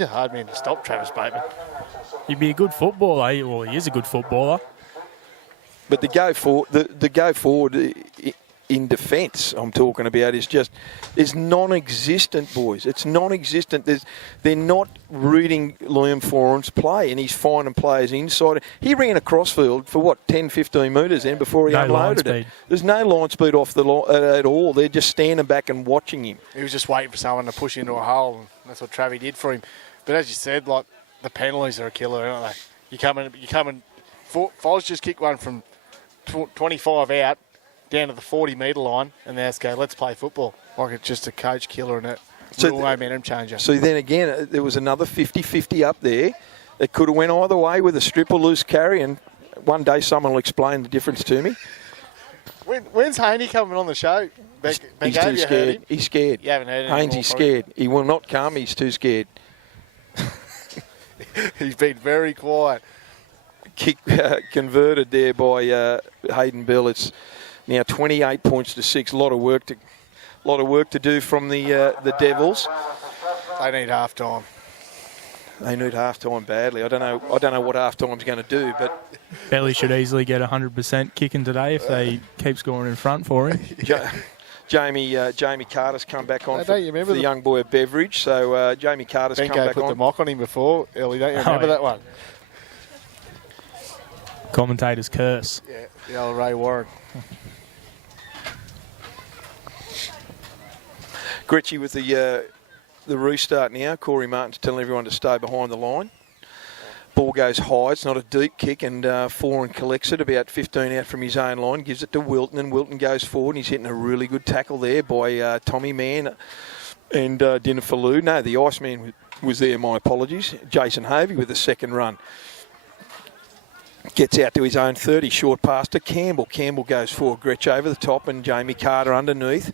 a hard man to stop, Travis Bateman. He'd be a good footballer. Well, he is a good footballer. But the go forward in defence I'm talking about is non-existent, boys. It's non-existent. They're not reading Liam Foran's play, and he's finding players inside. He ran across field for 10, 15 metres then before he unloaded it. There's no line speed off the line at all. They're just standing back and watching him. He was just waiting for someone to push into a hole, and that's what Travis did for him. But as you said, like, the penalties are a killer, aren't they? You come in. Foz just kicked one from 25 out down to the 40-metre line, and now let's play football. Like, it's just a coach killer and a real momentum changer. So then again, there was another 50-50 up there. It could have went either way with a strip or loose carry, and one day someone will explain the difference to me. When's Haney coming on the show? He's too scared. He's scared. You haven't heard Haynes, he's scared. He will not come. He's too scared. He's been very quiet. Kick converted there by Hayden Bell. It's now 28 points to 6. A lot of work to do from the Devils. They need half time. They need half time badly. I don't know what half time's going to do, but Belly should easily get 100% kicking today if they keep scoring in front for him. Jamie Carter's come back on for the young boy at Beveridge. So Jamie Carter's come back put on. the mock on him before, Ellie. Don't you remember that one? Commentator's curse. Yeah, the old Ray Warren. Gretchy with the restart now. Corey Martin's telling everyone to stay behind the line. Ball goes high. It's not a deep kick, and Foran collects it about 15 out from his own line, gives it to Wilton, and Wilton goes forward, and he's hitting a really good tackle there by Tommy Mann and Dinner Fallu. No, the Iceman was there, my apologies. Jason Havey with the second run. Gets out to his own 30, short pass to Campbell. Campbell goes forward, Gretch over the top, and Jamie Carter underneath.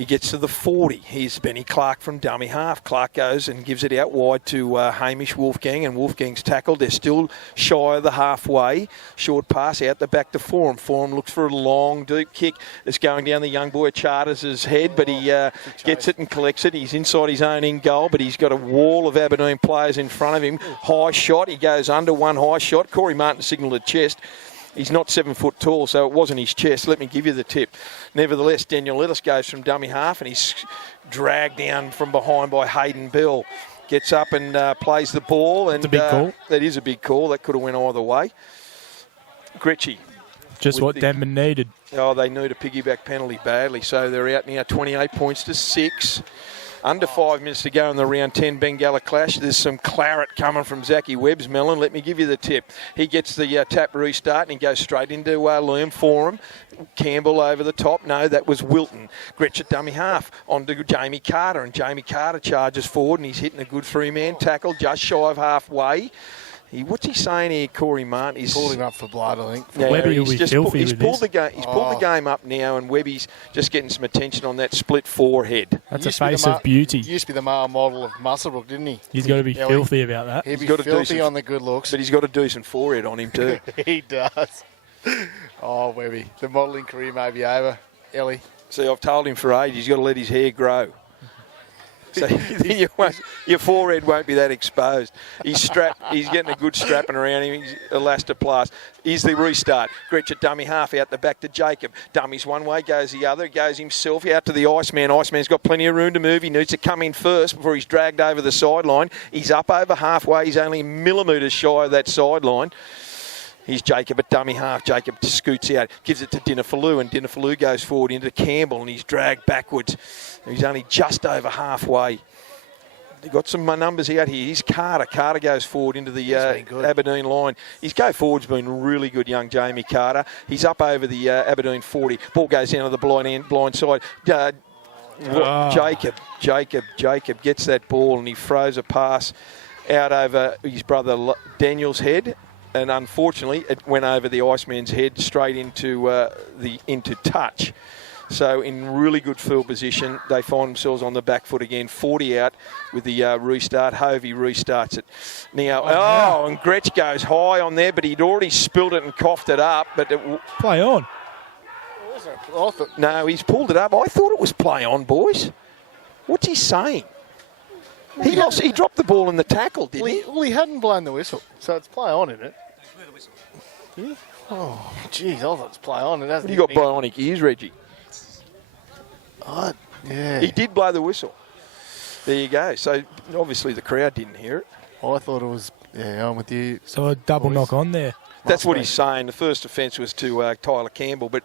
He gets to the 40. Here's Benny Clark from dummy half. Clark goes and gives it out wide to Hamish Wolfgang, and Wolfgang's tackled. They're still shy of the halfway. Short pass out the back to Forum. Forum looks for a long, deep kick. It's going down the young boy Charters' head, but he gets it and collects it. He's inside his own in goal, but he's got a wall of Aberdeen players in front of him. High shot. He goes under one high shot. Corey Martin signalled a chest. He's not 7 foot tall, so it wasn't his chest. Let me give you the tip. Nevertheless, Daniel Lettuce goes from dummy half, and he's dragged down from behind by Hayden Bell. Gets up and plays the ball. And it's a big call. That is a big call. That could have went either way. Gretchy. Just what Denman needed. Oh, they need a piggyback penalty badly. So they're out now 28 points to 6. Under 5 minutes to go in the round 10 Bengalla clash. There's some claret coming from Zachy Webb's melon. Let me give you the tip. He gets the tap restart and he goes straight into Liam Forum. Campbell over the top. No, that was Wilton. Gretchen dummy half on to Jamie Carter, and Jamie Carter charges forward and he's hitting a good 3-man tackle just shy of halfway. What's he saying here, Corey Martin? He's pulled him up for blood, I think. Yeah, Webby will be filthy he's with pulled this. the game. He's pulled the game up now, and Webby's just getting some attention on that split forehead. That's a face of beauty. He used to be the male model of Musselbrook, didn't he? He's got to be filthy about that. He'd be filthy on the good looks. But he's got a decent forehead on him too. He does. Oh, Webby. The modelling career may be over. Ellie. See, I've told him for ages he's got to let his hair grow. So your forehead won't be that exposed. He's strapped. He's getting a good strapping around him. He's elastoplast. Here's the restart. Gretchen dummy half out the back to Jacob. Dummies one way, goes the other. Goes himself out to the Iceman. Iceman's got plenty of room to move. He needs to come in first before he's dragged over the sideline. He's up over halfway. He's only millimetres shy of that sideline. Here's Jacob at dummy half. Jacob scoots out, gives it to Dinafalou, and Dinafalou goes forward into Campbell, and he's dragged backwards. He's only just over halfway. They've got some numbers out here. Here's Carter. Carter goes forward into the Aberdeen line. His go forward's been really good, young Jamie Carter. He's up over the Aberdeen 40. Ball goes down to the blind side. Jacob gets that ball, and he throws a pass out over his brother Daniel's head. And unfortunately, it went over the Iceman's head straight into touch. So in really good field position, they find themselves on the back foot again. 40 out with the restart. Hovey restarts it. Now, and Gretsch goes high on there, but he'd already spilled it and coughed it up. But play on. No, he's pulled it up. I thought it was play on, boys. What's he saying? He dropped the ball in the tackle, didn't he? Well, he hadn't blown the whistle, so it's play on, isn't it? Yeah. Oh, jeez, I thought it's play on. It hasn't. You got bionic ears, Reggie. Yeah. He did blow the whistle. There you go. So obviously the crowd didn't hear it. I thought it was. Yeah, I'm with you. So a double knock on there. That's what he's saying. The first offence was to Tyler Campbell, but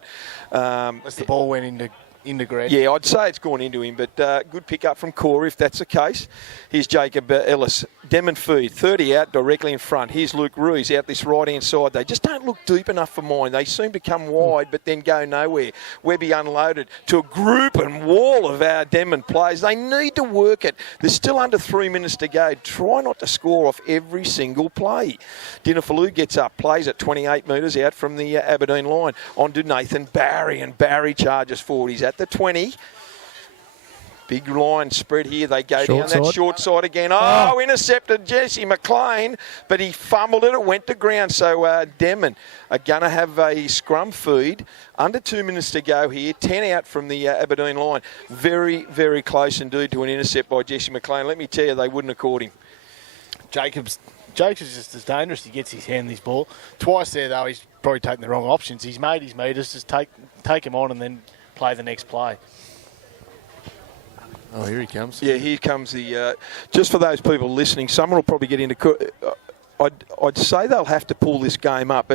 the ball went into Greg. Yeah, I'd say it's gone into him, but good pick up from Corey if that's the case. Here's Jacob Ellis. Denman feed, 30 out, directly in front. Here's Luke Ruiz out this right-hand side. They just don't look deep enough for mine. They seem to come wide, but then go nowhere. Webby unloaded to a group and wall of our Denman players. They need to work it. There's still under 3 minutes to go. Try not to score off every single play. Dinafalou gets up, plays at 28 metres out from the Aberdeen line. On to Nathan Barry, and Barry charges forward. He's at the 20. Big line spread here. They go down that short side again. Oh, intercepted Jesse McLean, but he fumbled it. It went to ground. So Denman are going to have a scrum feed. Under 2 minutes to go here. 10 out from the Aberdeen line. Very, very close indeed to an intercept by Jesse McLean. Let me tell you, they wouldn't have caught him. Jacob's just as dangerous. He gets his hand on this ball. Twice there, though, he's probably taken the wrong options. He's made his meters. Just take him on and then play the next play. Oh, here he comes. Yeah, here comes the... just for those people listening, someone will probably get into... I'd say they'll have to pull this game up,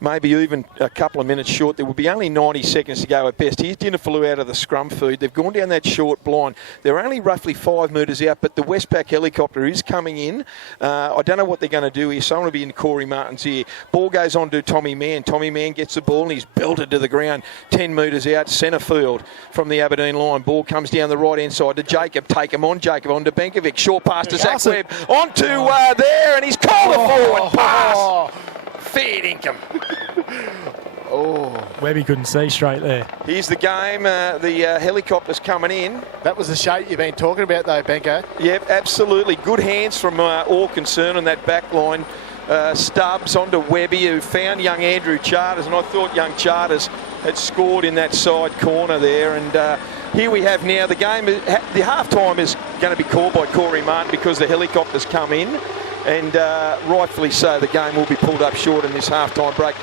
maybe even a couple of minutes short. There will be only 90 seconds to go at best. Here's Dinafalou out of the scrum feed. They've gone down that short blind. They're only roughly 5 metres out, but the Westpac helicopter is coming in. I don't know what they're going to do here. Someone will be in Corey Martin's ear. Ball goes on to Tommy Mann. Tommy Mann gets the ball and he's belted to the ground 10 metres out, centre field from the Aberdeen line. Ball comes down the right-hand side to Jacob. Take him on. Jacob on to Benkovic. Short pass to Zach Webb. On to there, and he's called a forward pass. Fair income. Oh, Webby couldn't see straight there. Here's the game. The helicopter's coming in. that was the shape you've been talking about, though, Benko. Yep, absolutely. Good hands from all concerned on that back line. Stubbs onto Webby, who found young Andrew Charters, and I thought young Charters had scored in that side corner there. And here we have now the game. The half-time is going to be called by Corey Martin because the helicopters come in, and rightfully so, the game will be pulled up short in this half-time break.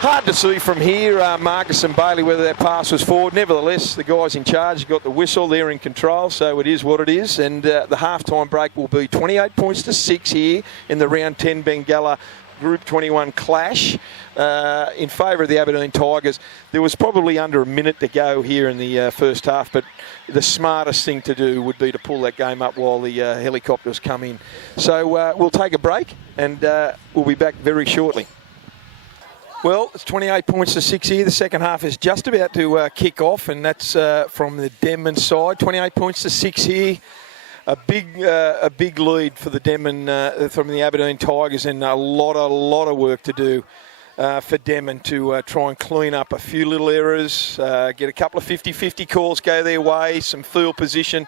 Hard to see from here, Marcus and Bailey, whether that pass was forward. Nevertheless, the guys in charge have got the whistle. They're in control, so it is what it is. And the half-time break will be 28 points to 6 here in the round 10 Bengalla Group 21 clash in favour of the Aberdeen Tigers. There was probably under a minute to go here in the first half, but the smartest thing to do would be to pull that game up while the helicopters come in. So we'll take a break, and we'll be back very shortly. Well, it's 28 points to 6 here. The second half is just about to kick off, and that's from the Denman side. 28 points to 6 here. A big lead for the Denman from the Aberdeen Tigers, and a lot of work to do for Denman to try and clean up a few little errors, get a couple of 50-50 calls go their way, some field position,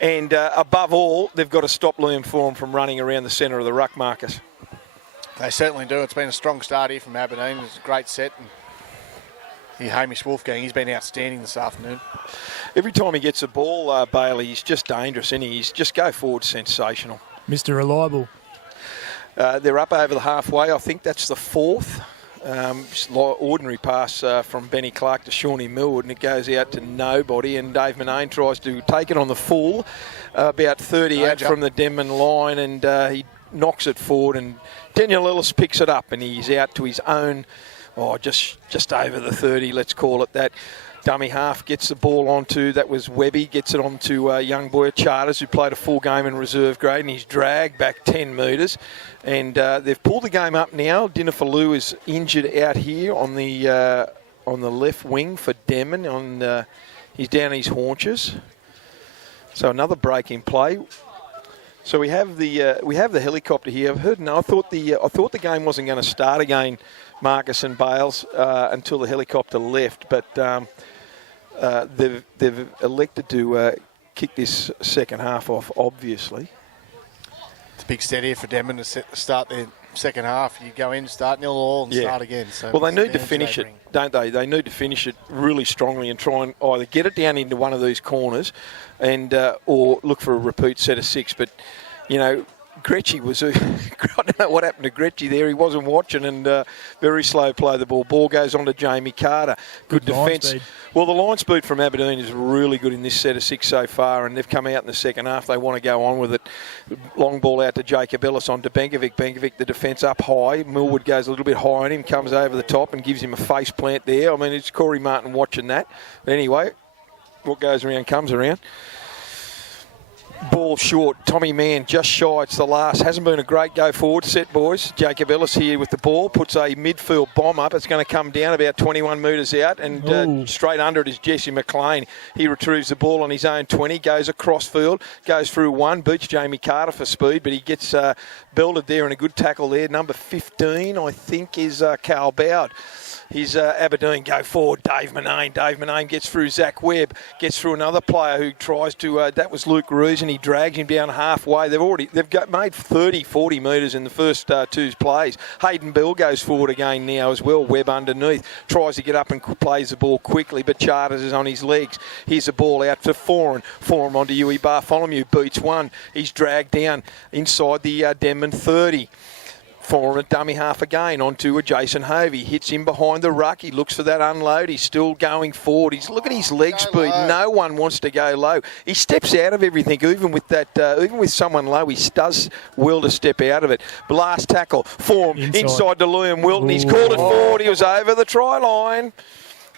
and above all, they've got to stop Liam Foran from running around the centre of the ruck, Marcus. They certainly do. It's been a strong start here from Aberdeen. It's a great set. And Hamish Wolfgang, he's been outstanding this afternoon. Every time he gets the ball, Bailey, he's just dangerous, isn't he? He's just go forward, sensational. Mr. Reliable. They're up over the halfway. I think that's the fourth. Just ordinary pass from Benny Clark to Shawnee Millwood, and it goes out to nobody, and Dave Manane tries to take it on the full, about 30 out from the Denman line, and he knocks it forward, and Daniel Ellis picks it up, and he's out to his own, just over the 30, let's call it that. Dummy half gets the ball onto, that was Webby, gets it onto young boy Charters, who played a full game in reserve grade, and he's dragged back 10 metres. And they've pulled the game up now. Dinafalou is injured out here on the left wing for Denman. He's down his haunches. So another break in play. So we have the helicopter here. I thought the game wasn't going to start again, Marcus and Bales, until the helicopter left, but they've elected to kick this second half off, obviously. It's a big set here for Denman to start their second half. You go in, start 0-0 and start again. So well, they need to finish it, don't they? They need to finish it really strongly and try and either get it down into one of these corners and or look for a repeat set of 6. But, you know, Gretschy was I don't know what happened to Gretschy there. He wasn't watching, and very slow play of the ball. Ball goes on to Jamie Carter. Good defence. Well, the line speed from Aberdeen is really good in this set of 6 so far, and they've come out in the second half. They want to go on with it. Long ball out to Jacob Ellis on to Benkovic. Benkovic, the defence up high. Millwood goes a little bit high on him, comes over the top and gives him a face plant there. I mean, it's Corey Martin watching that. But anyway, what goes around comes around. Ball short. Tommy Mann just shy. It's the last. Hasn't been a great go forward set, boys. Jacob Ellis here with the ball. Puts a midfield bomb up. It's going to come down about 21 metres out. And straight under it is Jesse McLean. He retrieves the ball on his own 20. Goes across field. Goes through one. Beats Jamie Carter for speed. But he gets belted there and a good tackle there. Number 15, I think, is Carl Bowd. He's Aberdeen go forward, Dave Manane. Dave Manane gets through Zach Webb, gets through another player who tries to, that was Luke Roos, and he drags him down halfway. They've made 30, 40 metres in the first 2 plays. Hayden Bell goes forward again now as well. Webb underneath, tries to get up and plays the ball quickly, but Charters is on his legs. Here's the ball out to Foran. Foran onto Huey Bartholomew, beats one. He's dragged down inside the Denman 30. For a dummy half again onto a Jason Hovey. Hits him behind the ruck. He looks for that unload. He's still going forward. Look at his leg speed. Low. No one wants to go low. He steps out of everything, even with that. Even with someone low, he does well to step out of it. Last tackle. Form inside to Liam Wilton. He's called it forward. He was over the try line.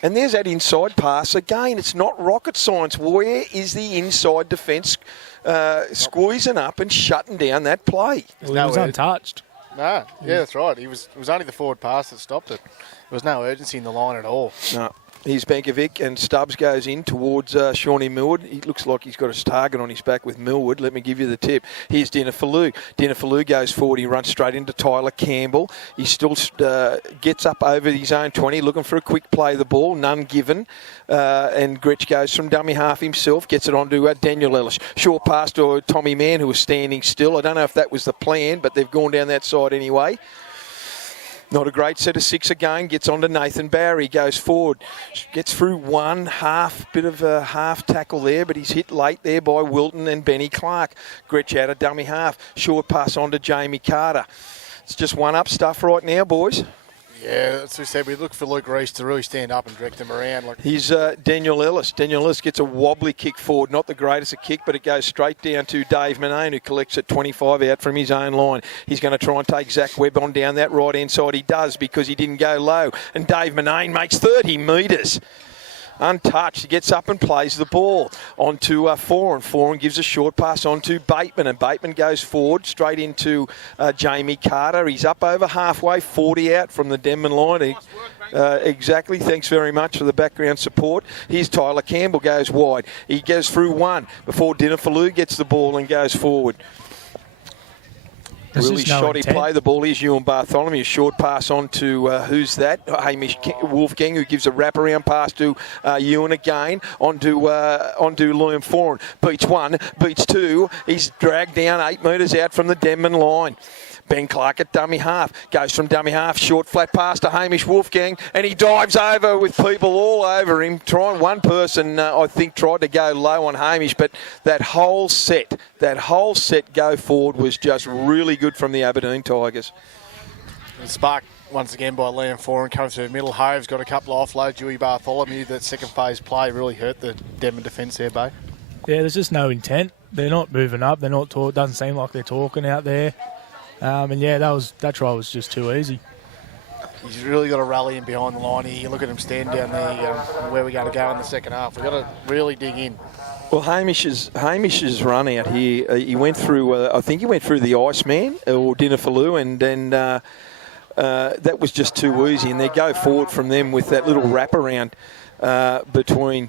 And there's that inside pass again. It's not rocket science. Where is the inside defence squeezing up and shutting down that play? Well, he was untouched. No, yeah, that's right. It was only the forward pass that stopped it. There was no urgency in the line at all. No, Here's Benkovic, and Stubbs goes in towards Shawnee Millwood. He looks like he's got his target on his back with Millwood. Let me give you the tip. Here's Dinafalou. Dinafalou goes forward. He runs straight into Tyler Campbell. He still gets up over his own 20, looking for a quick play of the ball. None given. And Gretsch goes from dummy half himself, gets it onto Daniel Ellis. Short pass to Tommy Mann, who was standing still. I don't know if that was the plan, but they've gone down that side anyway. Not a great set of 6 again. Gets on to Nathan Barry. Goes forward. Gets through one half. Bit of a half tackle there, but he's hit late there by Wilton and Benny Clark. Gretsch out of dummy half. Short pass on to Jamie Carter. It's just one-up stuff right now, boys. Yeah, as we said, we look for Luke Reese to really stand up and direct them around. Here's Daniel Ellis. Daniel Ellis gets a wobbly kick forward. Not the greatest a kick, but it goes straight down to Dave Manane, who collects it 25 out from his own line. He's going to try and take Zach Webb on down that right-hand side. He does, because he didn't go low. And Dave Manane makes 30 metres. Untouched. He gets up and plays the ball onto Foran. Foran gives a short pass onto Bateman, and Bateman goes forward straight into Jamie Carter. He's up over halfway, 40 out from the Denman line. Exactly. Thanks very much for the background support. Here's Tyler Campbell, goes wide. He goes through one before Dinafalou gets the ball and goes forward. Really shoddy play the ball. Here's Ewan Bartholomew. Short pass on to, who's that? Hamish Wolfgang, who gives a wraparound pass to Ewan again. Onto Liam Foran. Beats one, beats two. He's dragged down 8 metres out from the Denman line. Ben Clark at dummy half. Goes from dummy half, short flat pass to Hamish Wolfgang, and he dives over with people all over him. One person, I think, tried to go low on Hamish, but that whole set go forward was just really good from the Aberdeen Tigers. Sparked once again by Liam Foran, coming through the middle. Hove's got a couple of offloads. Dewey Bartholomew, that second phase play really hurt the Denman defence there, Bay. Yeah, there's just no intent. They're not moving up. They're not talking. Doesn't seem like they're talking out there. And yeah, that try was just too easy. He's really got to rally in behind the line here. You look at him stand down there, where we're going to go in the second half. We've got to really dig in. Well, Hamish's run out here, he went through, I think he went through the Iceman or Dinafalou, and then that was just too easy. And they go forward from them with that little wraparound between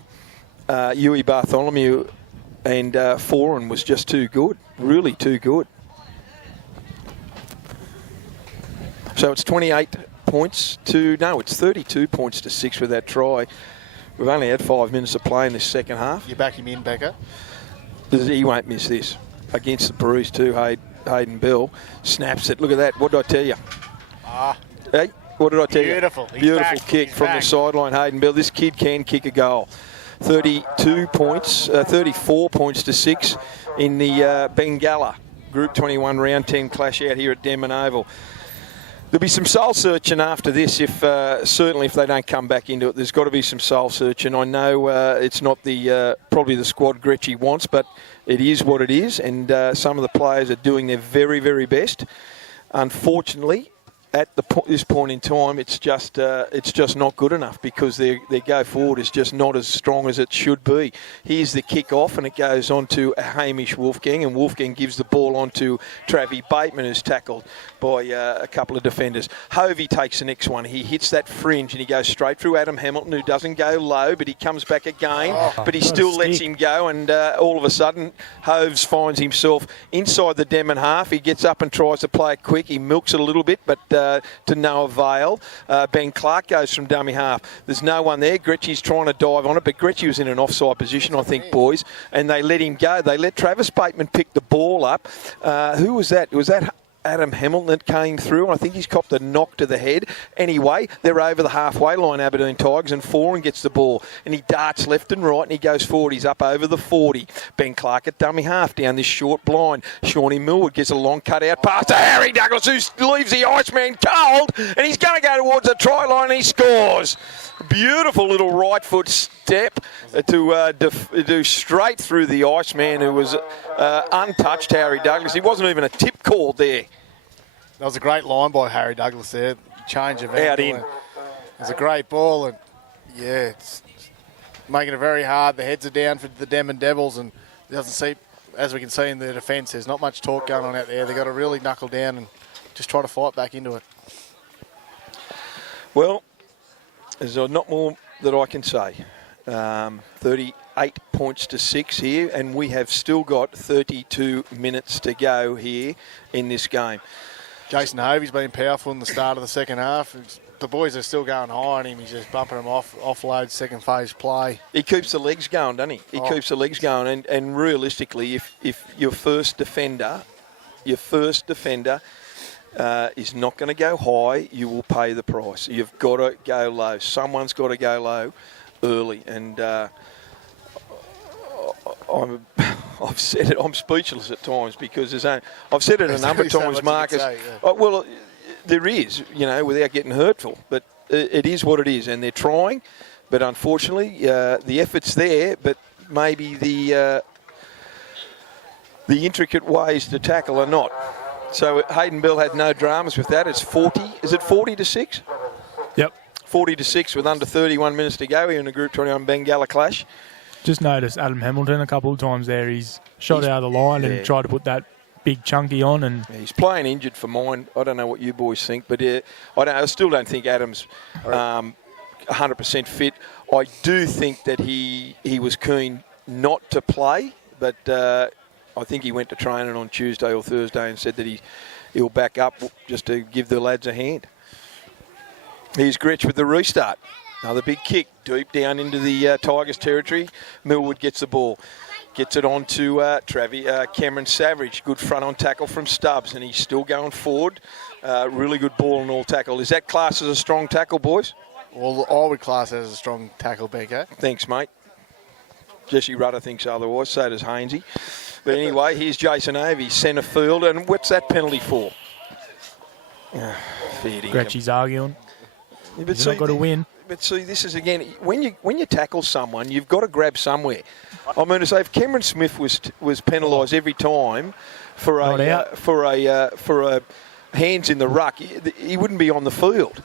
Huey Bartholomew and Foran was just too good, really too good. So it's 28 points to, no, it's 32 points to 6 with that try. We've only had 5 minutes of play in this second half. You back him in, Becca? He won't miss this. Against the Bruce too, Hayden Bell. Snaps it. Look at that. What did I tell you? Hey, what did I tell you? Beautiful kick from the sideline, Hayden Bell. This kid can kick a goal. 32 points, 34 points to 6 in the Bengalla Group 21 Round 10 clash out here at Denman Oval. There'll be some soul searching after this, certainly if they don't come back into it. There's got to be some soul searching. I know it's not probably the squad Gretchy wants, but it is what it is, and some of the players are doing their very, very best. Unfortunately, at this point in time, it's just not good enough because their go forward is just not as strong as it should be. Here's the kick off, and it goes on to Hamish Wolfgang, and Wolfgang gives the ball on to Travis Bateman, who's tackled by a couple of defenders. Hovey takes the next one. He hits that fringe, and he goes straight through Adam Hamilton, who doesn't go low, but he comes back again, but he still lets him go, and all of a sudden, Hoves finds himself inside the Denman half. He gets up and tries to play it quick. He milks it a little bit, but to no avail. Ben Clark goes from dummy half. There's no one there. Gretchy's trying to dive on it, but Gretchy was in an offside position, I think, boys, and they let him go. They let Travis Bateman pick the ball up. Who was that? Was that Adam Hamilton that came through? I think he's copped a knock to the head. Anyway, they're over the halfway line, Aberdeen Tigers, and Foran gets the ball, and he darts left and right, and he goes forward. He's up over the 40. Ben Clark at dummy half down this short blind. Shawnee Millwood gets a long cut-out pass to Harry Douglas, who leaves the Iceman cold, and he's going to go towards the try line, and he scores. Beautiful little right foot step to do straight through the Iceman, who was untouched, Harry Douglas. He wasn't even a tip call there. That was a great line by Harry Douglas there. Change of angle. Out in. It was a great ball, and yeah, it's making it very hard. The heads are down for the Denman Devils, and it doesn't seem, as we can see in the defence, there's not much talk going on out there. They've got to really knuckle down and just try to fight back into it. Well, there's not that I can say. 38 points to 6 here, and we have still got 32 minutes to go here in this game. Jason Hovey's been powerful in the start of the second half. The boys are still going high on him. He's just bumping them off, offload, second phase play. He keeps the legs going, doesn't he? He keeps the legs going, and realistically, if your first defender is not going to go high, you will pay the price. You've got to go low. Someone's got to go low early, and I've said it. I'm speechless at times because I've said it a number of times, Marcus. Well, there is, without getting hurtful, but it is what it is, and they're trying. But unfortunately, the effort's there, but maybe the intricate ways to tackle are not. So Hayden Bell had no dramas with that. It's 40. Is it 40 to 6? Yep. 40 to 6 with under 31 minutes to go here in the Group 21 Bengalla clash. Just noticed Adam Hamilton a couple of times there. He's shot out of the line and tried to put that big chunky on. And he's playing injured for mine. I don't know what you boys think, but I still don't think Adam's 100% fit. I do think that he was keen not to play, but I think he went to training on Tuesday or Thursday and said that he'll back up just to give the lads a hand. Here's Gretsch with the restart. Another big kick deep down into the Tigers territory. Millwood gets the ball. Gets it on to Cameron Savage. Good front on tackle from Stubbs, and he's still going forward. Really good ball and all tackle. Is that class as a strong tackle, boys? Well, I would class it as a strong tackle, Benko. Thanks, mate. Jesse Rudder thinks otherwise. So does Hainsey. But anyway, here's Jason Ovey, centre field. And what's that penalty for? Gretsch's arguing. Yeah, but he's not got to win. But see, this is again when you tackle someone, you've got to grab somewhere. I mean, to say if Cameron Smith was penalised every time for a hands in the ruck, he wouldn't be on the field.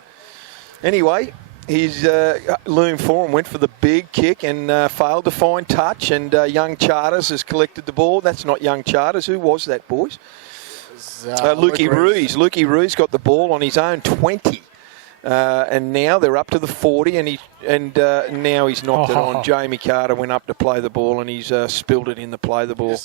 Anyway, he's Liam Foran went for the big kick and failed to find touch. And Young Charters has collected the ball. That's not Young Charters. Who was that, boys? Lukey Ruiz. Lukey Ruiz got the ball on his own 20. And now they're up to the 40, and now he's knocked it on. Jamie Carter went up to play the ball, and he's spilled it in the play the ball.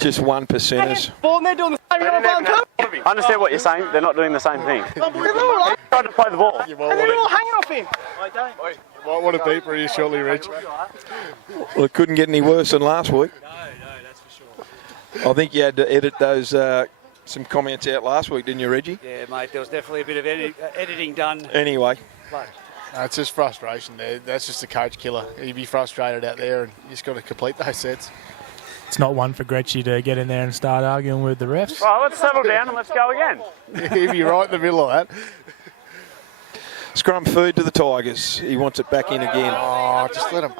Just 1%ers. I understand what you're saying. They're not doing the same thing. They're trying to play the ball. And they're all hanging off him. You might want to beat for you shortly, Rich. Well, it couldn't get any worse than last week. No, that's for sure. I think you had to edit those some comments out last week, didn't you, Reggie? Yeah, mate, there was definitely a bit of editing done. Anyway. It's just frustration there. That's just a coach killer. He'd be frustrated out there, and you just got to complete those sets. It's not one for Gretschy to get in there and start arguing with the refs. Well, let's settle down and let's go again. He'd be right in the middle of that. Scrum feed to the Tigers. He wants it back in again. Oh, just let him.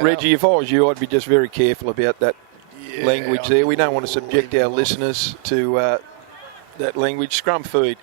Reggie, if I was you, I'd be just very careful about that language there. We don't want to subject our listeners to that language. Scrum feed.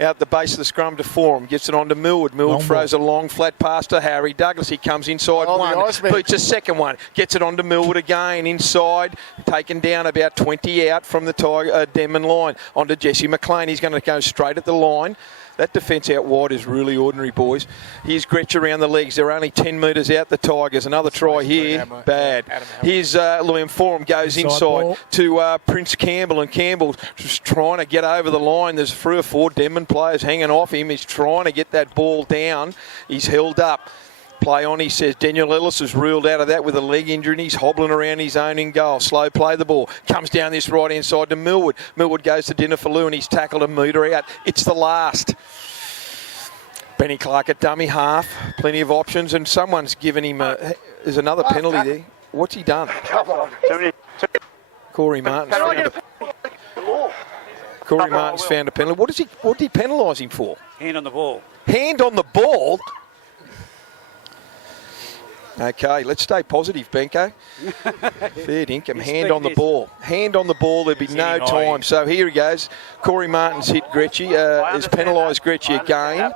Out the base of the scrum to Forum. Gets it on to Millwood. Millwood throws a long flat pass to Harry Douglas. He comes inside one. Beats a second one. Gets it on to Millwood again. Inside. Taken down about 20 out from the Denman line. On to Jesse McLean. He's going to go straight at the line. That defence out wide is really ordinary, boys. Here's Gretsch around the legs. They're only 10 metres out, the Tigers. Another try here. Bad. Here's Liam Forum goes inside to Prince Campbell. And Campbell just trying to get over the line. There's 3 or 4 Denman players hanging off him. He's trying to get that ball down. He's held up. Play on, he says. Daniel Ellis is ruled out of that with a leg injury, and he's hobbling around his own in goal. Slow play the ball. Comes down this right-hand side to Millwood. Millwood goes to Dinner for Lou, and he's tackled a metre out. It's the last. Benny Clark at dummy half. Plenty of options, and someone's given him there's another penalty there. What's he done? Corey Martin's found a penalty. What did he penalise him for? Hand on the ball. Hand on the ball? Okay, let's stay positive, Benko. Fair dinkum. Hand on the ball. Hand on the ball, there'd be no time. So here he goes. Corey Martin's hit Gretschy. Has penalised Gretschy again.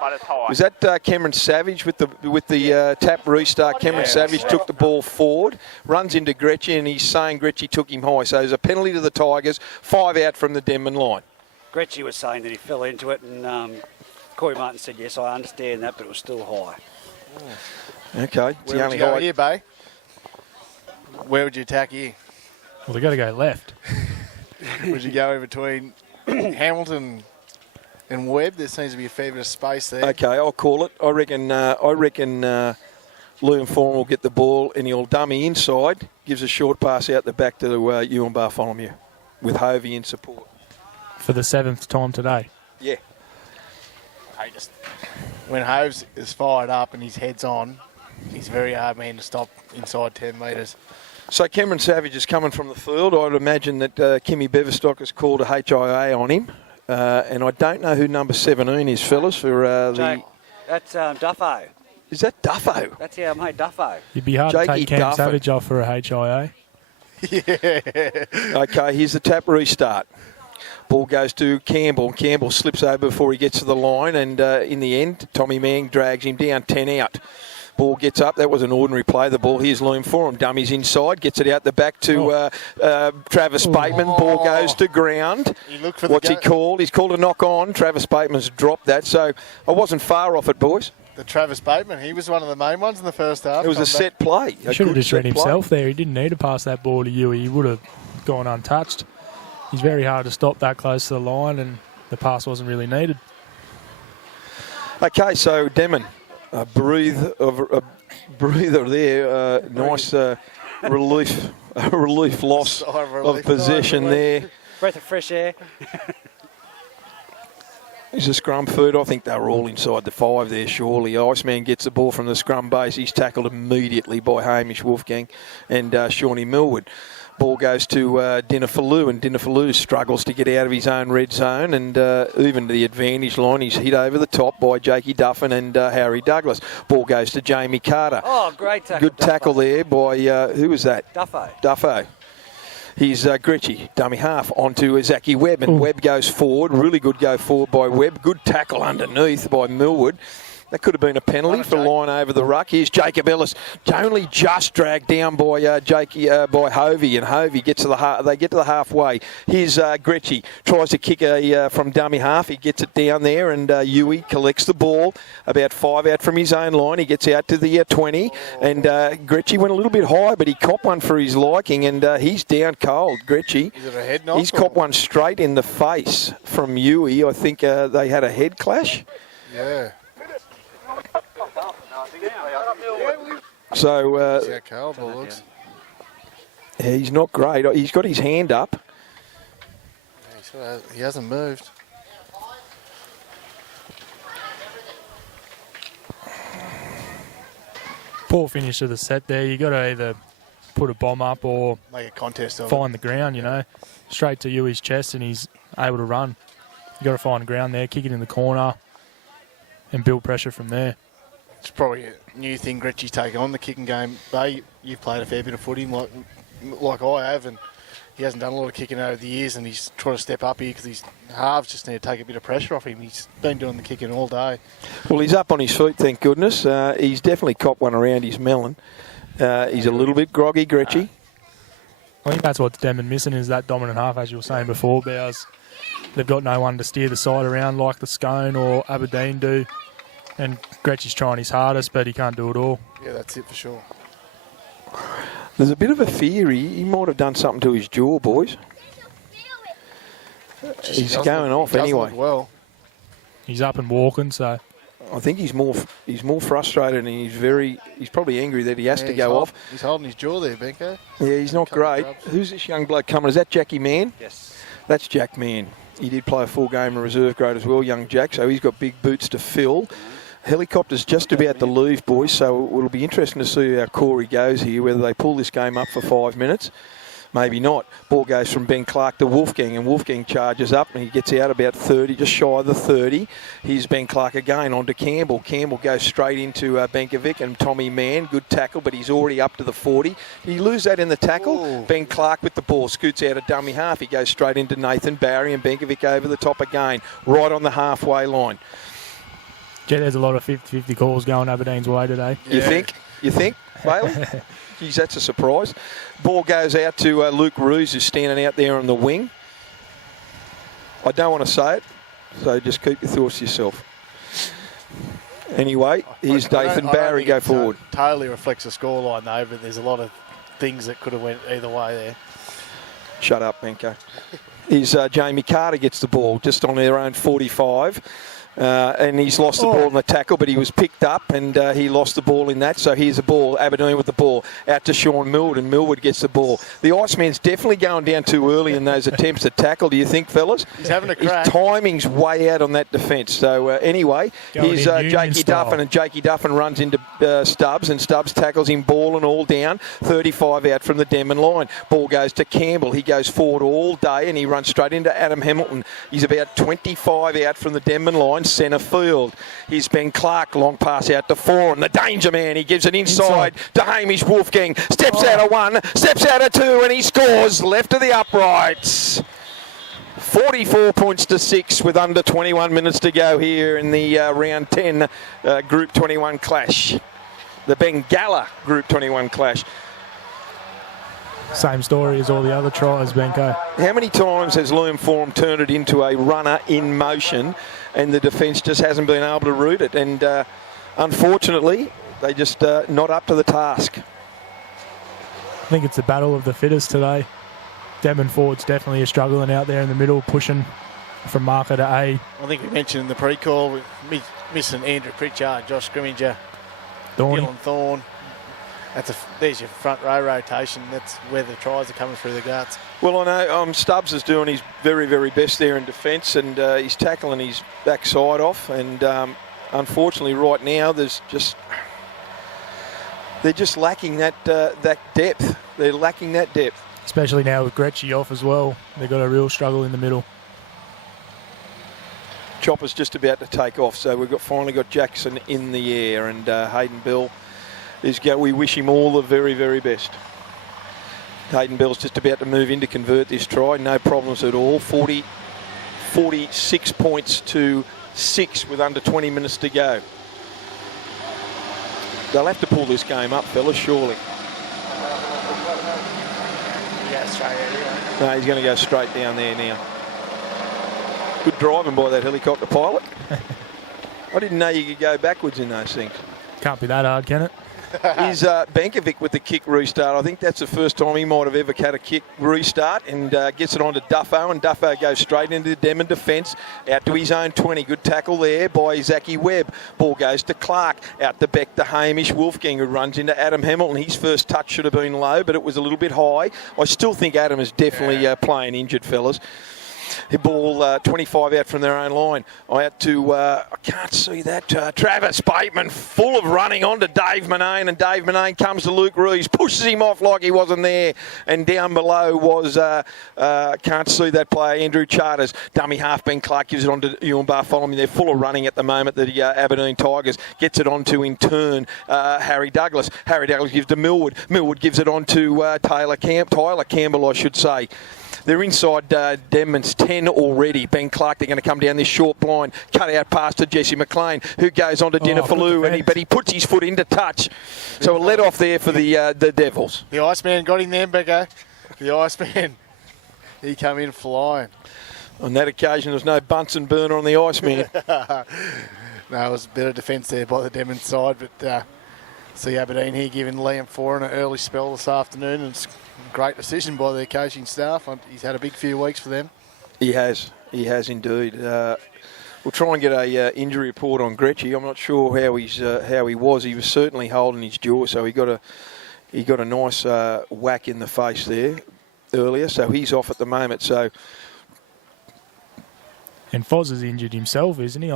Was that Cameron Savage with the tap restart? Cameron Savage took the ball forward, runs into Gretschy, and he's saying Gretschy took him high. So there's a penalty to the Tigers. 5 out from the Denman line. Gretschy was saying that he fell into it and Corey Martin said, yes, I understand that, but it was still high. Okay. It's Where the would only you go height. here, Bay? Where would you attack here? Well, they've got to go left. Would you go in between Hamilton and Webb? There seems to be a fair bit of space there. Okay, I'll call it. I reckon Liam Foran will get the ball and he'll dummy inside, gives a short pass out the back to Ewan Bartholomew with Hovey in support. For the 7th time today. Yeah. When Hoves is fired up and his head's on, he's a very hard man to stop inside 10 metres. So Cameron Savage is coming from the field. I'd imagine that Kimmy Beverstock has called a HIA on him. And I don't know who number 17 is, fellas, for Jake, that's Duffo. Is that Duffo? That's our mate Duffo. It'd be hard Jakey to take Cam Duffin. Savage off for a HIA. Okay, here's the tap restart. Ball goes to Campbell. Campbell slips over before he gets to the line, and in the end, Tommy Mang drags him down, 10 out. Ball gets up. That was an ordinary play, the ball. Here's Liam Foran. Dummies inside. Gets it out the back to Travis Bateman. Ball goes to ground. He looked for What's he called? He's called a knock on. Travis Bateman's dropped that. So I wasn't far off it, boys. The Travis Bateman, he was one of the main ones in the first half. It was a set play. He should have just read himself there. He didn't need to pass that ball to Huey. He would have gone untouched. He's very hard to stop that close to the line, and the pass wasn't really needed. Okay, so Denman, a breather there. Nice relief loss of possession there. Breath of fresh air. He's a scrum foot. I think they were all inside the 5 there, surely. Iceman gets the ball from the scrum base. He's tackled immediately by Hamish Wolfgang and Shawnee Millwood. Ball goes to Dinafalou, and Dinafalou struggles to get out of his own red zone, and even to the advantage line, he's hit over the top by Jakey Duffin and Harry Douglas. Ball goes to Jamie Carter. Oh, great tackle. Good tackle there by, who was that? Duffo. He's Gritchy, dummy half, onto Zachy Webb, and Webb goes forward. Really good go forward by Webb. Good tackle underneath by Millwood. That could have been a penalty for line over the ruck. Here's Jacob Ellis, only just dragged down by by Hovey, and Hovey gets to the they get to the halfway. Here's Gretchy, tries to kick from dummy half. He gets it down there, and Huey collects the ball about 5 out from his own line. He gets out to the 20, and Gretchy went a little bit high, but he copped one for his liking, and he's down cold. Gretchy, Is it a head knock? he's copped one straight in the face from Huey. I think they had a head clash. Yeah. So See how cold it looks. he's not great. He's got his hand up. He hasn't moved. Poor finish of the set there. You got to either put a bomb up or Make a contest of find the ground, straight to Huey's chest, and he's able to run. You got to find the ground there, kick it in the corner, and build pressure from there. It's probably a new thing Gretchy's taken on, the kicking game. Bay, you've played a fair bit of footy like I have, and he hasn't done a lot of kicking over the years, and he's trying to step up here because his halves just need to take a bit of pressure off him. He's been doing the kicking all day. Well, he's up on his feet, thank goodness. He's definitely copped one around his melon. He's a little bit groggy, Gretchy. I think that's what's Denman missing is that dominant half, as you were saying before, Bowers. They've got no one to steer the side around like the Scone or Aberdeen do. And Gretchy's trying his hardest, but he can't do it all. Yeah, that's it for sure. There's a bit of a fear he might have done something to his jaw, boys. He's going off anyway. Well, He's up and walking, so I think he's more frustrated, and he's probably angry that he has to go off. He's holding his jaw there, Benko. Yeah, he's not great. Who's this young bloke coming? Is that Jackie Mann? Yes. That's Jack Mann. He did play a full game of reserve grade as well, young Jack, so he's got big boots to fill. Helicopter's just about to leave, boys, so it'll be interesting to see how Corey goes here, whether they pull this game up for 5 minutes. Maybe not. Ball goes from Ben Clark to Wolfgang, and Wolfgang charges up, and he gets out about 30, just shy of the 30. Here's Ben Clark again on to Campbell. Campbell goes straight into Benkovic and Tommy Mann. Good tackle, but he's already up to the 40. Did he lose that in the tackle? Ooh. Ben Clark with the ball, scoots out a dummy half. He goes straight into Nathan Barry, and Benkovic over the top again, right on the halfway line. Jet, there's a lot of 50-50 calls going Aberdeen's way today. You think? Bailey? Geez, that's a surprise. Ball goes out to Luke Roos, who's standing out there on the wing. I don't want to say it, so just keep your thoughts to yourself. Anyway, here's Dathan Barry go forward. Totally reflects the scoreline though, but there's a lot of things that could have went either way there. Shut up, Benko. Here's Jamie Carter gets the ball just on their own 45. And he's lost the ball in the tackle, but he was picked up and he lost the ball in that. So here's the ball, Aberdeen with the ball, out to Sean Millwood, and Millwood gets the ball. The Iceman's definitely going down too early in those attempts to tackle, do you think, fellas? He's having a crack. His timing's way out on that defence. So anyway, here's Jakey Duffin, and Jakey Duffin runs into Stubbs, and Stubbs tackles him ball and all down, 35 out from the Denman line. Ball goes to Campbell. He goes forward all day, and he runs straight into Adam Hamilton. He's about 25 out from the Denman line, centre field. Here's Ben Clark, long pass out to Foran, the danger man. He gives it inside to Hamish Wolfgang. Steps out of one, steps out of two, and he scores left of the uprights. 44 points to 6 with under 21 minutes to go here in the round 10 Group 21 clash. The Bengalla Group 21 clash. Same story as all the other tries, Benko. How many times has Liam Foran turned it into a runner in motion and the defence just hasn't been able to root it? And unfortunately, they just not up to the task. I think it's the battle of the fittest today. Denman forwards definitely are struggling out there in the middle, pushing from marker to A. I think we mentioned in the pre-call, we're missing Andrew Pritchard, Josh Scrimminger, Dylan Thorne. There's your front row rotation. That's where the tries are coming through the guts. Well, I know Stubbs is doing his very, very best there in defence, and he's tackling his backside off. And unfortunately, right now, they're just lacking that depth. They're lacking that depth. Especially now with Gretschy off as well. They've got a real struggle in the middle. Chopper's just about to take off, so we've finally got Jackson in the air, and Hayden Bell we wish him all the very, very best. Hayden Bell's just about to move in to convert this try. No problems at all. 46 points to 6 with under 20 minutes to go. They'll have to pull this game up, fellas, surely. No, he's going to go straight down there now. Good driving by that helicopter pilot. I didn't know you could go backwards in those things. Can't be that hard, can it? Is Benkovic with the kick restart. I think that's the first time he might have ever had a kick restart, and gets it on to Duffo, and Duffo goes straight into the Denman defence, out to his own 20. Good tackle there by Zachy Webb. Ball goes to Clark, out the back to Hamish Wolfgang, who runs into Adam Hamilton. His first touch should have been low, but it was a little bit high. I still think Adam is definitely playing injured, fellas. The ball 25 out from their own line. Out to, I can't see that, Travis Bateman, full of running on to Dave Manane, and Dave Manane comes to Luke Rees, pushes him off like he wasn't there, and down below was, can't see that player, Andrew Charters. Dummy half, Ben Clark gives it on to Ewan Bartholomew. They're full of running at the moment, the Aberdeen Tigers. Gets it on to, in turn, Harry Douglas. Harry Douglas gives to Millwood. Millwood gives it on to Tyler Campbell, I should say. They're inside Denman's 10 already. Ben Clark, they're going to come down this short blind. Cut out pass to Jesse McLean, who goes on to Dinafalou, but he puts his foot into touch. So a let off there for the Devils. The Iceman got him there, Becco. The Iceman. He come in flying. On that occasion, there was no Bunsen burner on the Iceman. No, it was a bit of defence there by the Denman side, but see Aberdeen here giving Liam Foran an early spell this afternoon, and it's a great decision by their coaching staff. He's had a big few weeks for them. He has indeed. We'll try and get a injury report on Gretschy. I'm not sure how he was. He was certainly holding his jaw, so he got a nice whack in the face there earlier. So he's off at the moment. So. And Foz is injured himself, isn't he?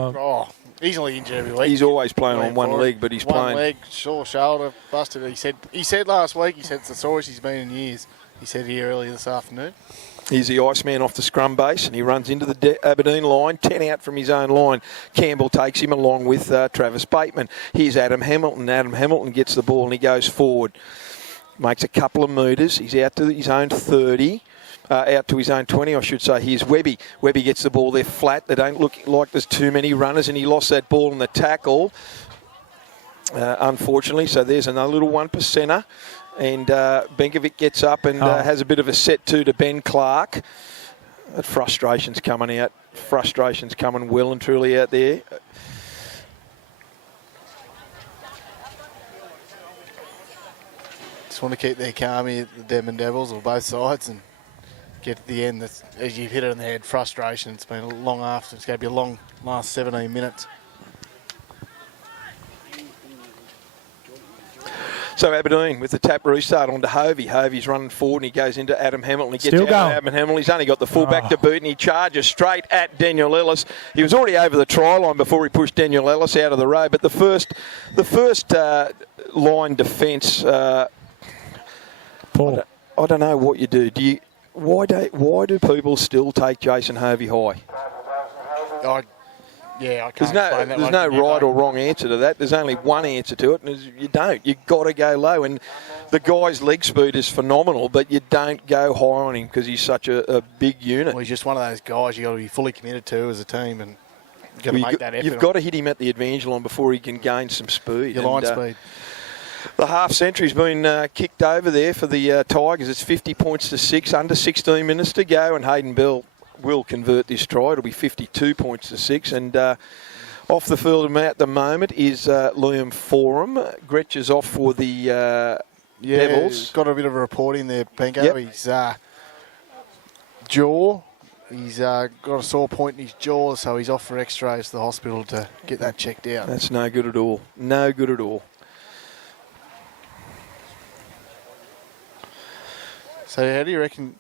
Easily injured every week. He's always playing on one leg, but he's playing. One leg, sore shoulder, busted. He said last week, it's the sorest he's been in years. He said here earlier this afternoon. He's the Iceman off the scrum base, and he runs into the Aberdeen line, 10 out from his own line. Campbell takes him along with Travis Bateman. Here's Adam Hamilton. Adam Hamilton gets the ball and he goes forward. Makes a couple of metres. He's out to his own 30. Out to his own 20, I should say. Here's Webby. Webby gets the ball there flat. They don't look like there's too many runners, and he lost that ball in the tackle, unfortunately. So there's another little 1%er. And Benkovic gets up and has a bit of a set to Ben Clark. That frustration's coming out. Frustration's coming well and truly out there. Just want to keep their calm here, the Denman Devils, or both sides, and get to the end. That's, as you've hit it on the head, frustration. It's been a long after. It's going to be a long last 17 minutes. So Aberdeen with the tap restart onto Hovey. Hovey's running forward and he goes into Adam Hamilton. He gets Still out going. of Adam Hamilton. He's only got the fullback to boot and he charges straight at Daniel Ellis. He was already over the try line before he pushed Daniel Ellis out of the road. But the first line defence, Paul. I don't know what you do. Why do people still take Jason Hovey high? I can't There's explain that no one. right or wrong answer to that. There's only one answer to it, and you don't. You've got to go low. And the guy's leg speed is phenomenal, but you don't go high on him because he's such a big unit. Well, he's just one of those guys you got to be fully committed to as a team, and you've got to make that effort. You've got to hit him at the advantage line before he can gain some speed. Your line speed. The half century's been kicked over there for the Tigers. It's 50 points to 6, under 16 minutes to go, and Hayden Bell will convert this try. It'll be 52 points to 6. And off the field at the moment is Liam Forum. Gretsch is off for the Devils. Got a bit of a report in there, Benko. Yep. His jaw. He's got a sore point in his jaw, so he's off for x-rays to the hospital to get that checked out. That's no good at all. No good at all. So how do you reckon?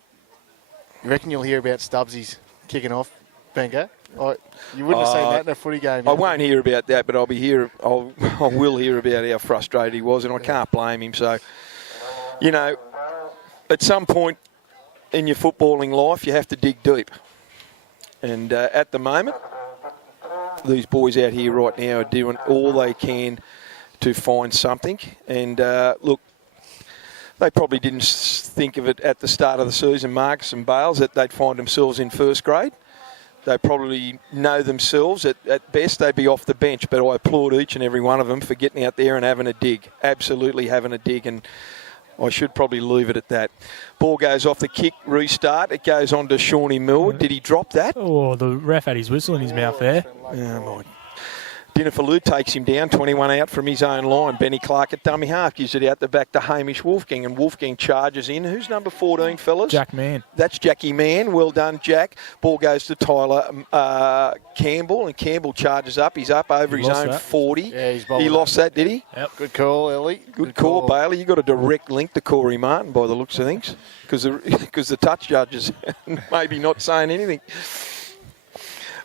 You reckon you'll hear about Stubbsy's kicking off, Benko? You wouldn't have seen that in a footy game. I won't hear about that, but I will hear about how frustrated he was, and I can't blame him. So, at some point in your footballing life, you have to dig deep. And at the moment, these boys out here right now are doing all they can to find something. And look, they probably didn't think of it at the start of the season, Marcus and Bales, that they'd find themselves in first grade. They probably know themselves at best they'd be off the bench, but I applaud each and every one of them for getting out there and having a dig, absolutely having a dig, and I should probably leave it at that. Ball goes off the kick, restart. It goes on to Shawnee Millwood. Did he drop that? Oh, the ref had his whistle in his mouth there. Oh, my. Dinafalou takes him down, 21 out from his own line. Benny Clark at dummy half gives it out the back to Hamish Wolfgang, and Wolfgang charges in. Who's number 14, fellas? Jack Mann. That's Jackie Mann. Well done, Jack. Ball goes to Tyler Campbell, and Campbell charges up. He's up over his own 40. Yeah, he lost that, did he? Yep. Good call, Ellie. Good call, Bailey. You got a direct link to Corey Martin by the looks of things, because the touch judges maybe not saying anything.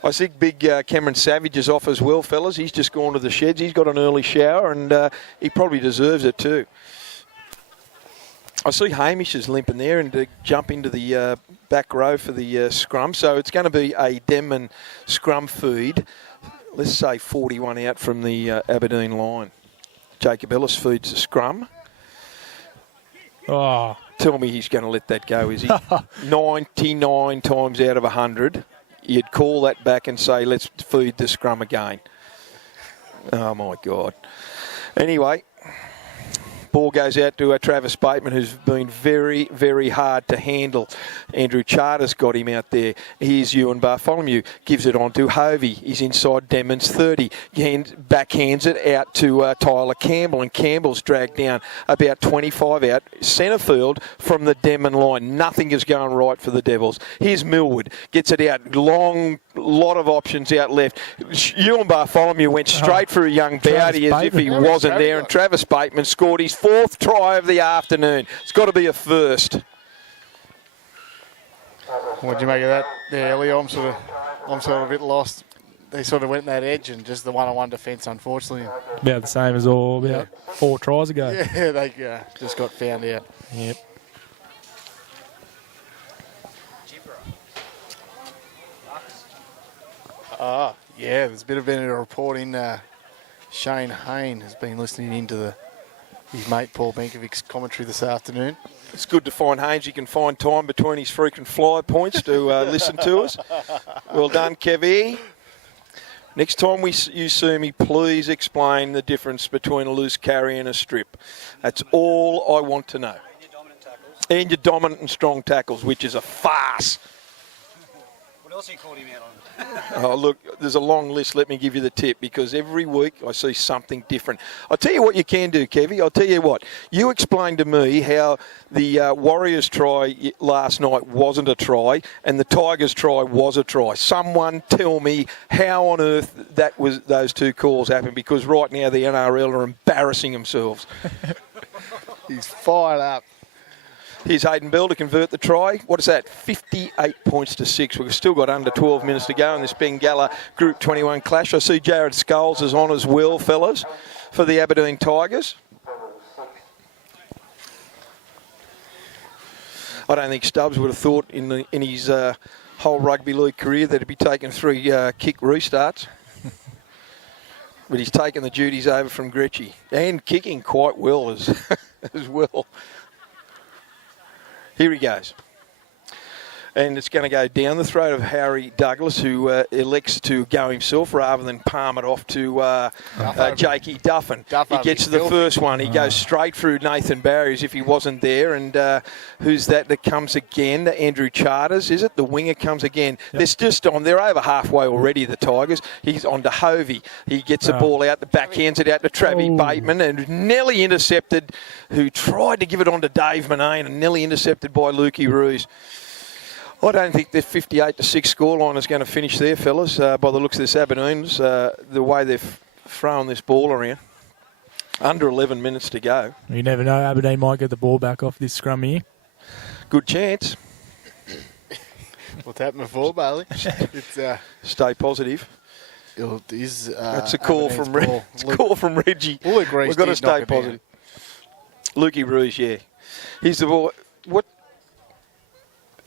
I think big Cameron Savage is off as well, fellas. He's just gone to the sheds. He's got an early shower, and he probably deserves it too. I see Hamish is limping there and to jump into the back row for the scrum. So it's going to be a Denman scrum feed. Let's say 41 out from the Aberdeen line. Jacob Ellis feeds the scrum. Oh. Tell me he's going to let that go, is he? 99 times out of 100. You'd call that back and say, let's feed the scrum again. Oh, my God. Anyway, ball goes out to Travis Bateman, who's been very, very hard to handle. Andrew Charter's got him out there. Here's Ewan Bartholomew. Gives it on to Hovey. He's inside Denman's 30. Backhands it out to Tyler Campbell, and Campbell's dragged down about 25 out. Centre field from the Denman line. Nothing is going right for the Devils. Here's Millwood. Gets it out. Long lot of options out left. Ewan Bartholomew went straight for a young Bowdy as if he wasn't there, and Travis Bateman scored his 4th try of the afternoon. It's got to be a first. What do you make of that there, Ellie? I'm sort of a bit lost. They sort of went that edge and just the one-on-one defence, unfortunately. About the same as about 4 tries ago. Yeah, they just got found out. Yep. Yeah, there's been a report in. Shane Hayne has been listening into his mate Paul Benkovic's commentary this afternoon. It's good to find Haynes. He can find time between his frequent fly points to listen to us. Well done, Kevy. Next time you see me, please explain the difference between a loose carry and a strip. That's all I want to know. And your dominant and strong tackles, which is a farce. else he called him out on? Oh, look, there's a long list. Let me give you the tip, because every week I see something different. I'll tell you what you can do, Kevy. I'll tell you what. You explained to me how the Warriors try last night wasn't a try and the Tigers try was a try. Someone tell me how on earth those two calls happened, because right now the NRL are embarrassing themselves. He's fired up. Here's Hayden Bell to convert the try. What is that? 58 points to 6. We've still got under 12 minutes to go in this Bengalla Group 21 clash. I see Jared Sculls is on as well, fellas, for the Aberdeen Tigers. I don't think Stubbs would have thought in his whole rugby league career that he'd be taking 3 kick restarts. But he's taken the duties over from Gretchy, and kicking quite well as well. Here he goes. And it's going to go down the throat of Harry Douglas, who elects to go himself rather than palm it off to Jakey Duffin. He gets to the first one. He goes straight through Nathan Barry as if he wasn't there. And who's that comes again? Andrew Charters, is it? The winger comes again. Yep. They're over halfway already, the Tigers. He's on to Hovey. He gets the ball out, the backhands it out to Travie Bateman, and nearly intercepted, who tried to give it on to Dave Manane, and nearly intercepted by Lukey Roos. I don't think the 58 to 6 scoreline is going to finish there, fellas, by the looks of this Aberdeen's, the way they've thrown this ball around. Under 11 minutes to go. You never know. Aberdeen might get the ball back off this scrum here. Good chance. What's happened before, Bailey? It's, stay positive. It's a call from Reggie. It's a call from Reggie. We've got to stay positive. Lukey Rouge, yeah. Here's the ball. What?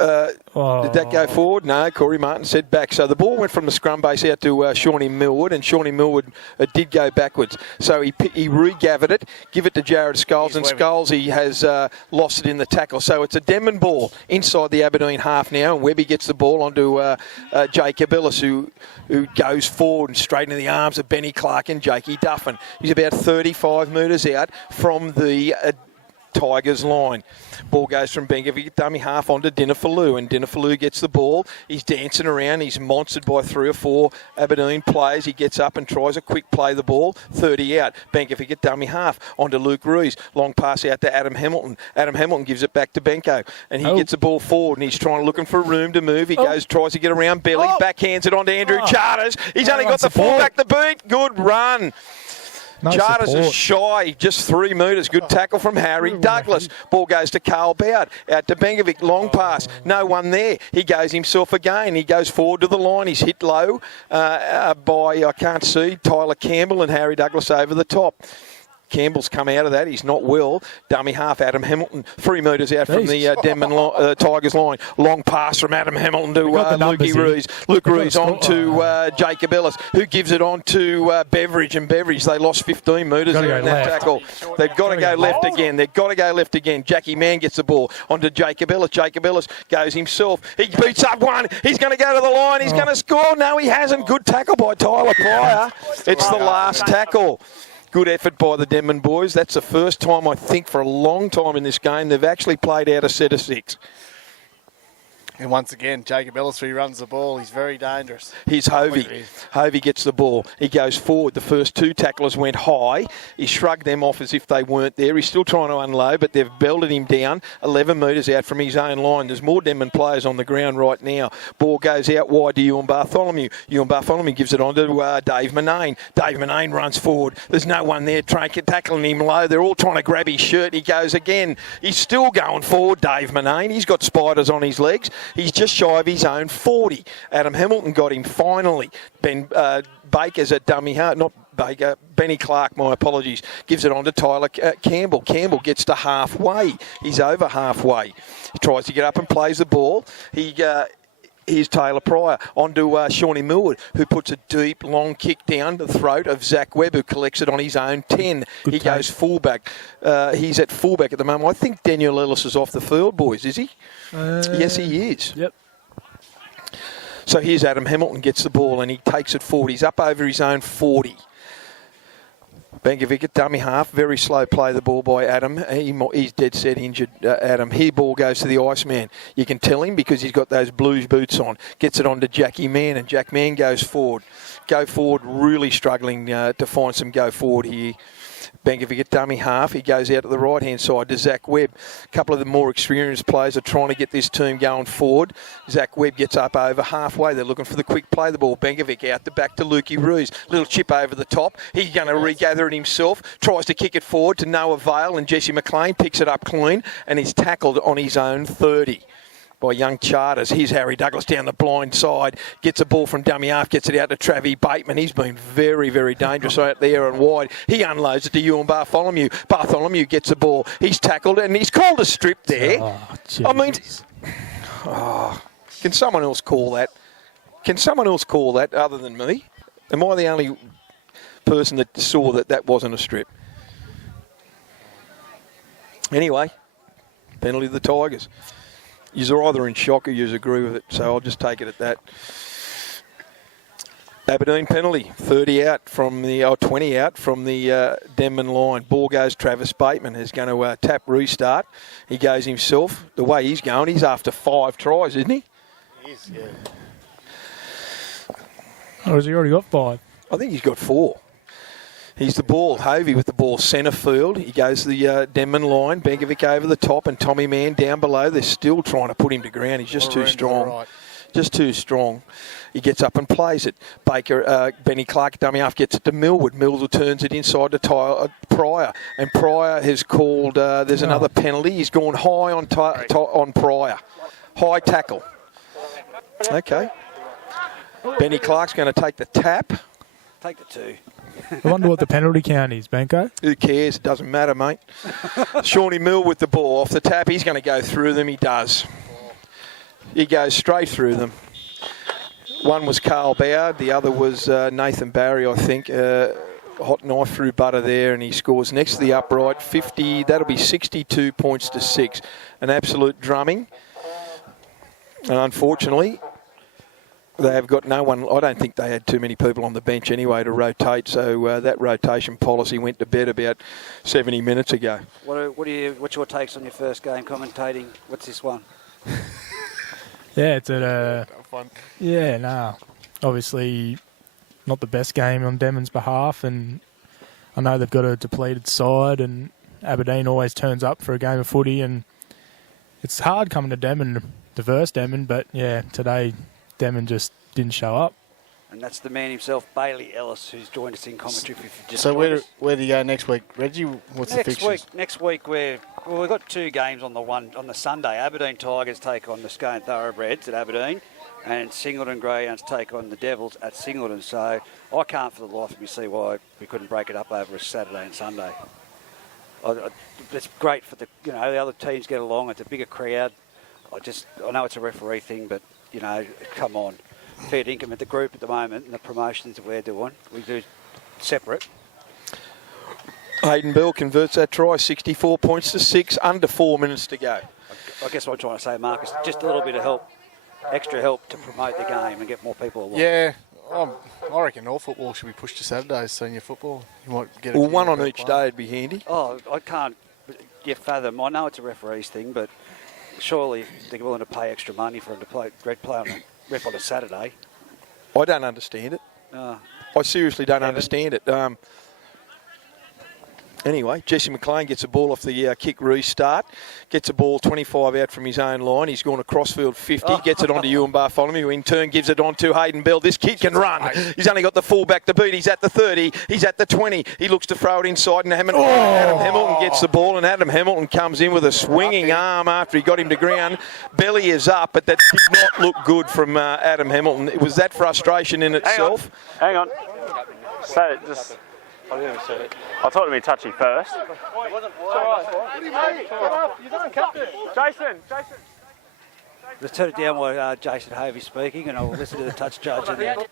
Did that go forward? No, Corey Martin said back. So the ball went from the scrum base out to Shawnee Millwood, and Shawnee Millwood did go backwards. So he re-gathered it, give it to Jared Sculls, and Sculls he has lost it in the tackle. So it's a Denman ball inside the Aberdeen half now, and Webby gets the ball onto Jacob Ellis, who goes forward and straight into the arms of Benny Clark and Jakey Duffin. He's about 35 metres out from the Tigers line. Ball goes from Bengalla dummy half onto Dinafalou, and Dinafalou gets the ball. He's dancing around. He's monstered by 3 or 4 Aberdeen players. He gets up and tries a quick play the ball. 30 out. Bengalla dummy half onto Luke Ruiz. Long pass out to Adam Hamilton. Adam Hamilton gives it back to Benko, and he gets the ball forward, and he's looking for room to move. He tries to get around Belly, backhands it onto Andrew Charters. He's only got the fullback to beat. Good run. No Charters support. is shy, just 3 metres. Good tackle from Harry Douglas. Ball goes to Carl Bowd. Out to Benkovic. Long pass. No one there. He goes himself again. He goes forward to the line. He's hit low by, I can't see, Tyler Campbell, and Harry Douglas over the top. Campbell's come out of that. He's not well. Dummy half, Adam Hamilton, 3 metres out from the Denman Tigers line. Long pass from Adam Hamilton to Lukey Ruiz. Luke Ruiz on to Jacob Ellis, who gives it on to Beveridge. And Beveridge, they lost 15 metres there in that tackle. They've got to go left again. They've got to go left again. Jackie Mann gets the ball onto Jacob Ellis. Jacob Ellis goes himself. He beats up one. He's going to go to the line. He's going to score. No, he hasn't. Good tackle by Tyler Pryor. It's the last tackle. Good effort by the Denman boys. That's the first time, I think, for a long time in this game they've actually played out a set of 6. And once again, Jacob Ellis, he runs the ball. He's very dangerous. Here's Hovey. Hovey gets the ball. He goes forward. The first 2 tacklers went high. He shrugged them off as if they weren't there. He's still trying to unload, but they've belted him down 11 metres out from his own line. There's more Denman players on the ground right now. Ball goes out wide to Ewan Bartholomew. Ewan Bartholomew gives it on to Dave Manane. Dave Manane runs forward. There's no one there tackling him low. They're all trying to grab his shirt. He goes again. He's still going forward, Dave Manane. He's got spiders on his legs. He's just shy of his own 40. Adam Hamilton got him finally. Baker's a dummy half, not Baker, Benny Clark, my apologies, gives it on to Tyler Campbell. Campbell gets to halfway. He's over halfway. He tries to get up and plays the ball. Here's Taylor Pryor onto Shawnee Millwood, who puts a deep, long kick down the throat of Zach Webb, who collects it on his own 10. He goes fullback. He's at fullback at the moment. I think Daniel Ellis is off the field, boys, is he? Yes, he is. Yep. So here's Adam Hamilton gets the ball, and he takes it forward. He's up over his own 40. Bengalla, dummy half, very slow play the ball by Adam. He's dead set injured, Adam. Here ball goes to the Iceman. You can tell him because he's got those blues boots on. Gets it on to Jackie Mann, and Jack Mann goes forward. Go forward, really struggling to find some go forward here. Bengalla, dummy half. He goes out to the right-hand side to Zach Webb. A couple of the more experienced players are trying to get this team going forward. Zach Webb gets up over halfway. They're looking for the quick play the ball. Bengalla out the back to Lukey Ruiz. Little chip over the top. He's going to regather it himself. Tries to kick it forward to no avail, and Jesse McLean picks it up clean, and he's tackled on his own 30. By young Charters. Here's Harry Douglas down the blind side. Gets a ball from dummy half. Gets it out to Travie Bateman. He's been very, very dangerous out there and wide. He unloads it to Ewan Bartholomew. Bartholomew gets the ball. He's tackled and he's called a strip there. I mean, can someone else call that? Can someone else call that other than me? Am I the only person that saw that that wasn't a strip? Anyway, penalty to the Tigers. You're either in shock or you agree with it, so I'll just take it at that. Aberdeen penalty, 30 out from the 20 out from the Denman line. Ball goes Travis Bateman. Is going to tap restart. He goes himself. The way he's going, he's after 5 tries, isn't he? He is, yeah. Or has he already got 5? I think he's got 4. He's the ball. Hovey with the ball centre field. He goes to the Denman line. Benkovic over the top and Tommy Mann down below. They're still trying to put him to ground. He's just too strong. Right. Just too strong. He gets up and plays it. Benny Clark, dummy half, gets it to Millwood. Millwood turns it inside to Pryor. And Pryor has called, there's another penalty. He's gone high on Pryor. High tackle. Okay. Benny Clark's going to take the tap. Take the 2. I wonder what the penalty count is, Benko. Who cares? It doesn't matter, mate. Shawnee Mill with the ball off the tap. He's going to go through them. He does. He goes straight through them. One was Carl Bowd. The other was Nathan Barry, I think. Hot knife through butter there, and he scores next to the upright. 50. That'll be 62 points to 6. An absolute drumming. And unfortunately, they have got no one. I don't think they had too many people on the bench anyway to rotate, so that rotation policy went to bed about 70 minutes ago. What's your takes on your first game commentating? What's this one? Yeah, it's at Fun. yeah, no. Obviously, not the best game on Denman's behalf, and I know they've got a depleted side, and Aberdeen always turns up for a game of footy, and it's hard coming to Denman, diverse Denman, but yeah, today Denman just didn't show up. And that's the man himself, Bailey Ellis, who's joined us in commentary. So where do you go next week, Reggie? What's the fixtures? Next week we've got 2 games on the Sunday. Aberdeen Tigers take on the Scone Thoroughbreds at Aberdeen, and Singleton Greyhounds take on the Devils at Singleton. So I can't for the life of me see why we couldn't break it up over a Saturday and Sunday. It's great for the other teams get along. It's a bigger crowd. I know it's a referee thing, but come on. Fair income at the group at the moment, and the promotions that we're doing, we do separate. Hayden Bell converts that try, 64 points to 6, under 4 minutes to go. I guess what I'm trying to say, Marcus, just a little bit of help, extra help to promote the game and get more people along. Yeah, I reckon all football should be pushed to Saturdays, senior football. You might get one on each day would be handy. Oh, I can't fathom. I know it's a referee's thing, but surely they're willing to pay extra money for them to play ref on a Saturday. I don't understand it. I seriously don't understand it. Anyway, Jesse McLean gets a ball off the kick restart. Gets a ball 25 out from his own line. He's gone across field 50. Gets it onto Ewan Bartholomew, who in turn gives it on to Hayden Bell. This kid can run. He's only got the full-back to beat. He's at the 30. He's at the 20. He looks to throw it inside, and Adam Hamilton gets the ball, and Adam Hamilton comes in with a swinging arm after he got him to ground. Belly is up, but that did not look good from Adam Hamilton. It was that frustration in itself. Hang on. So just... I thought it'd be touchy first. Jason. Let's turn it down while Jason Hovey's speaking, and I'll listen to the touch judge and the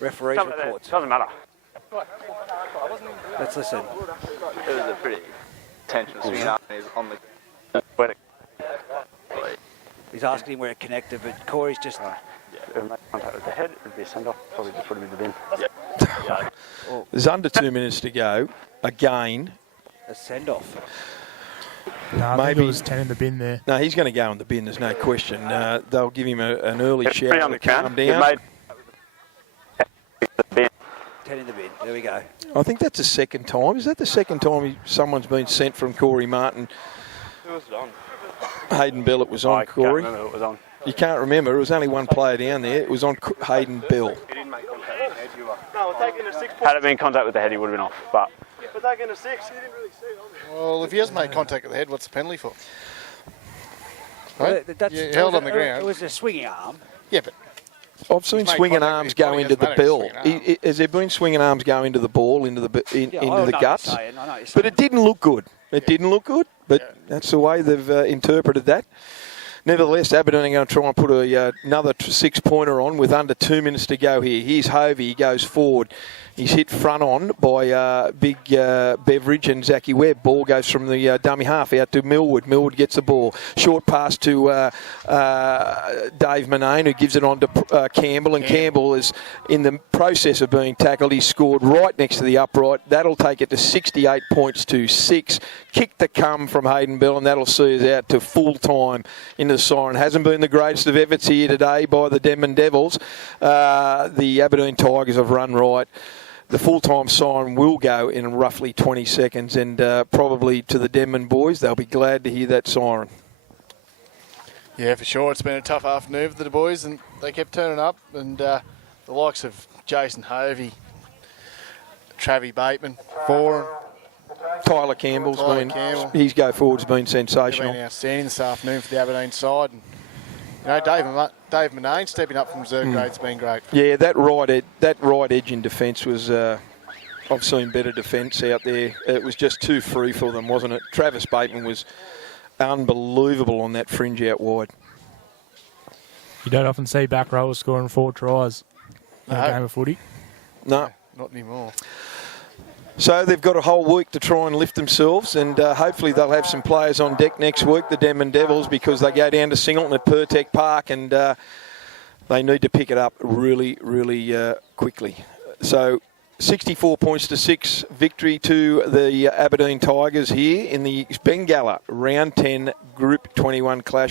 referee's reports. Doesn't matter. Let's listen. It was a pretty tension swing up on the... He's asking him where it connected, but Corey's just... Contact with the head, it would be a send-off. Probably just put him in the bin. There's under 2 minutes to go. Again. A send-off. No, I think Maybe- it was 10 in the bin there. No, he's going to go in the bin, there's no question. They'll give him an early Three shout on to the count. calm You've down. made the bin. 10 in the bin. There we go. I think that's the second time. Is that the second time someone's been sent from Corey Martin? Who was it on? Hayden Bell, it was on, I can't Corey. remember who it was on. You can't remember. There was only one player down there. It was on Hayden Bell. He didn't make contact with the head, you were. No, we're taking a 6 point. Had it been in contact with the head, he would have been off. But We're taking a 6. He didn't really see it on there. Well, if he hasn't made contact with the head, what's the penalty for? Well, Right? that's- You held on the It ground. was a swinging arm. Yeah, but I've seen He's made swinging contact with arms his go body, into the hasn't he? bell. Swinging arm. Has there been swinging arms go into the ball, into the Yeah, into I the know what guts? you're saying, I know what you're But saying. it didn't look good. It didn't look good, but that's the way they've interpreted that. Nevertheless, Aberdeen are going to try and put another 6-pointer on with under 2 minutes to go here. Here's Hovey. He goes forward. He's hit front on by Big Beveridge and Zachy Webb. Ball goes from the dummy half out to Millwood. Millwood gets the ball. Short pass to Dave Manane, who gives it on to Campbell. And Campbell is in the process of being tackled. He's scored right next to the upright. That'll take it to 68 points to 6. Kick to come from Hayden Bell, and that'll see us out to full time into the siren. Hasn't been the greatest of efforts here today by the Denman Devils. The Aberdeen Tigers have run right. The full-time siren will go in roughly 20 seconds, and probably to the Denman boys, they'll be glad to hear that siren. yeah, for sure. It's been a tough afternoon for the boys, and they kept turning up. And the likes of Jason Hovey, Travie Bateman, Foran, Tyler Campbell's Tyler been, Campbell. his go forward's been they've sensational. been outstanding this afternoon for the Aberdeen side. And, Dave Manane stepping up from reserve grade's been great. Yeah, that right edge in defence was. I've seen better defence out there. It was just too free for them, wasn't it? Travis Bateman was unbelievable on that fringe out wide. You don't often see back rowers scoring 4 tries in a No. game of footy. No. Not anymore. So they've got a whole week to try and lift themselves, and hopefully they'll have some players on deck next week, the Denman Devils, because they go down to Singleton at Pertec Park, and they need to pick it up really, really quickly. So 64 points to 6 victory to the Aberdeen Tigers here in the Bengalla Round 10 Group 21 clash.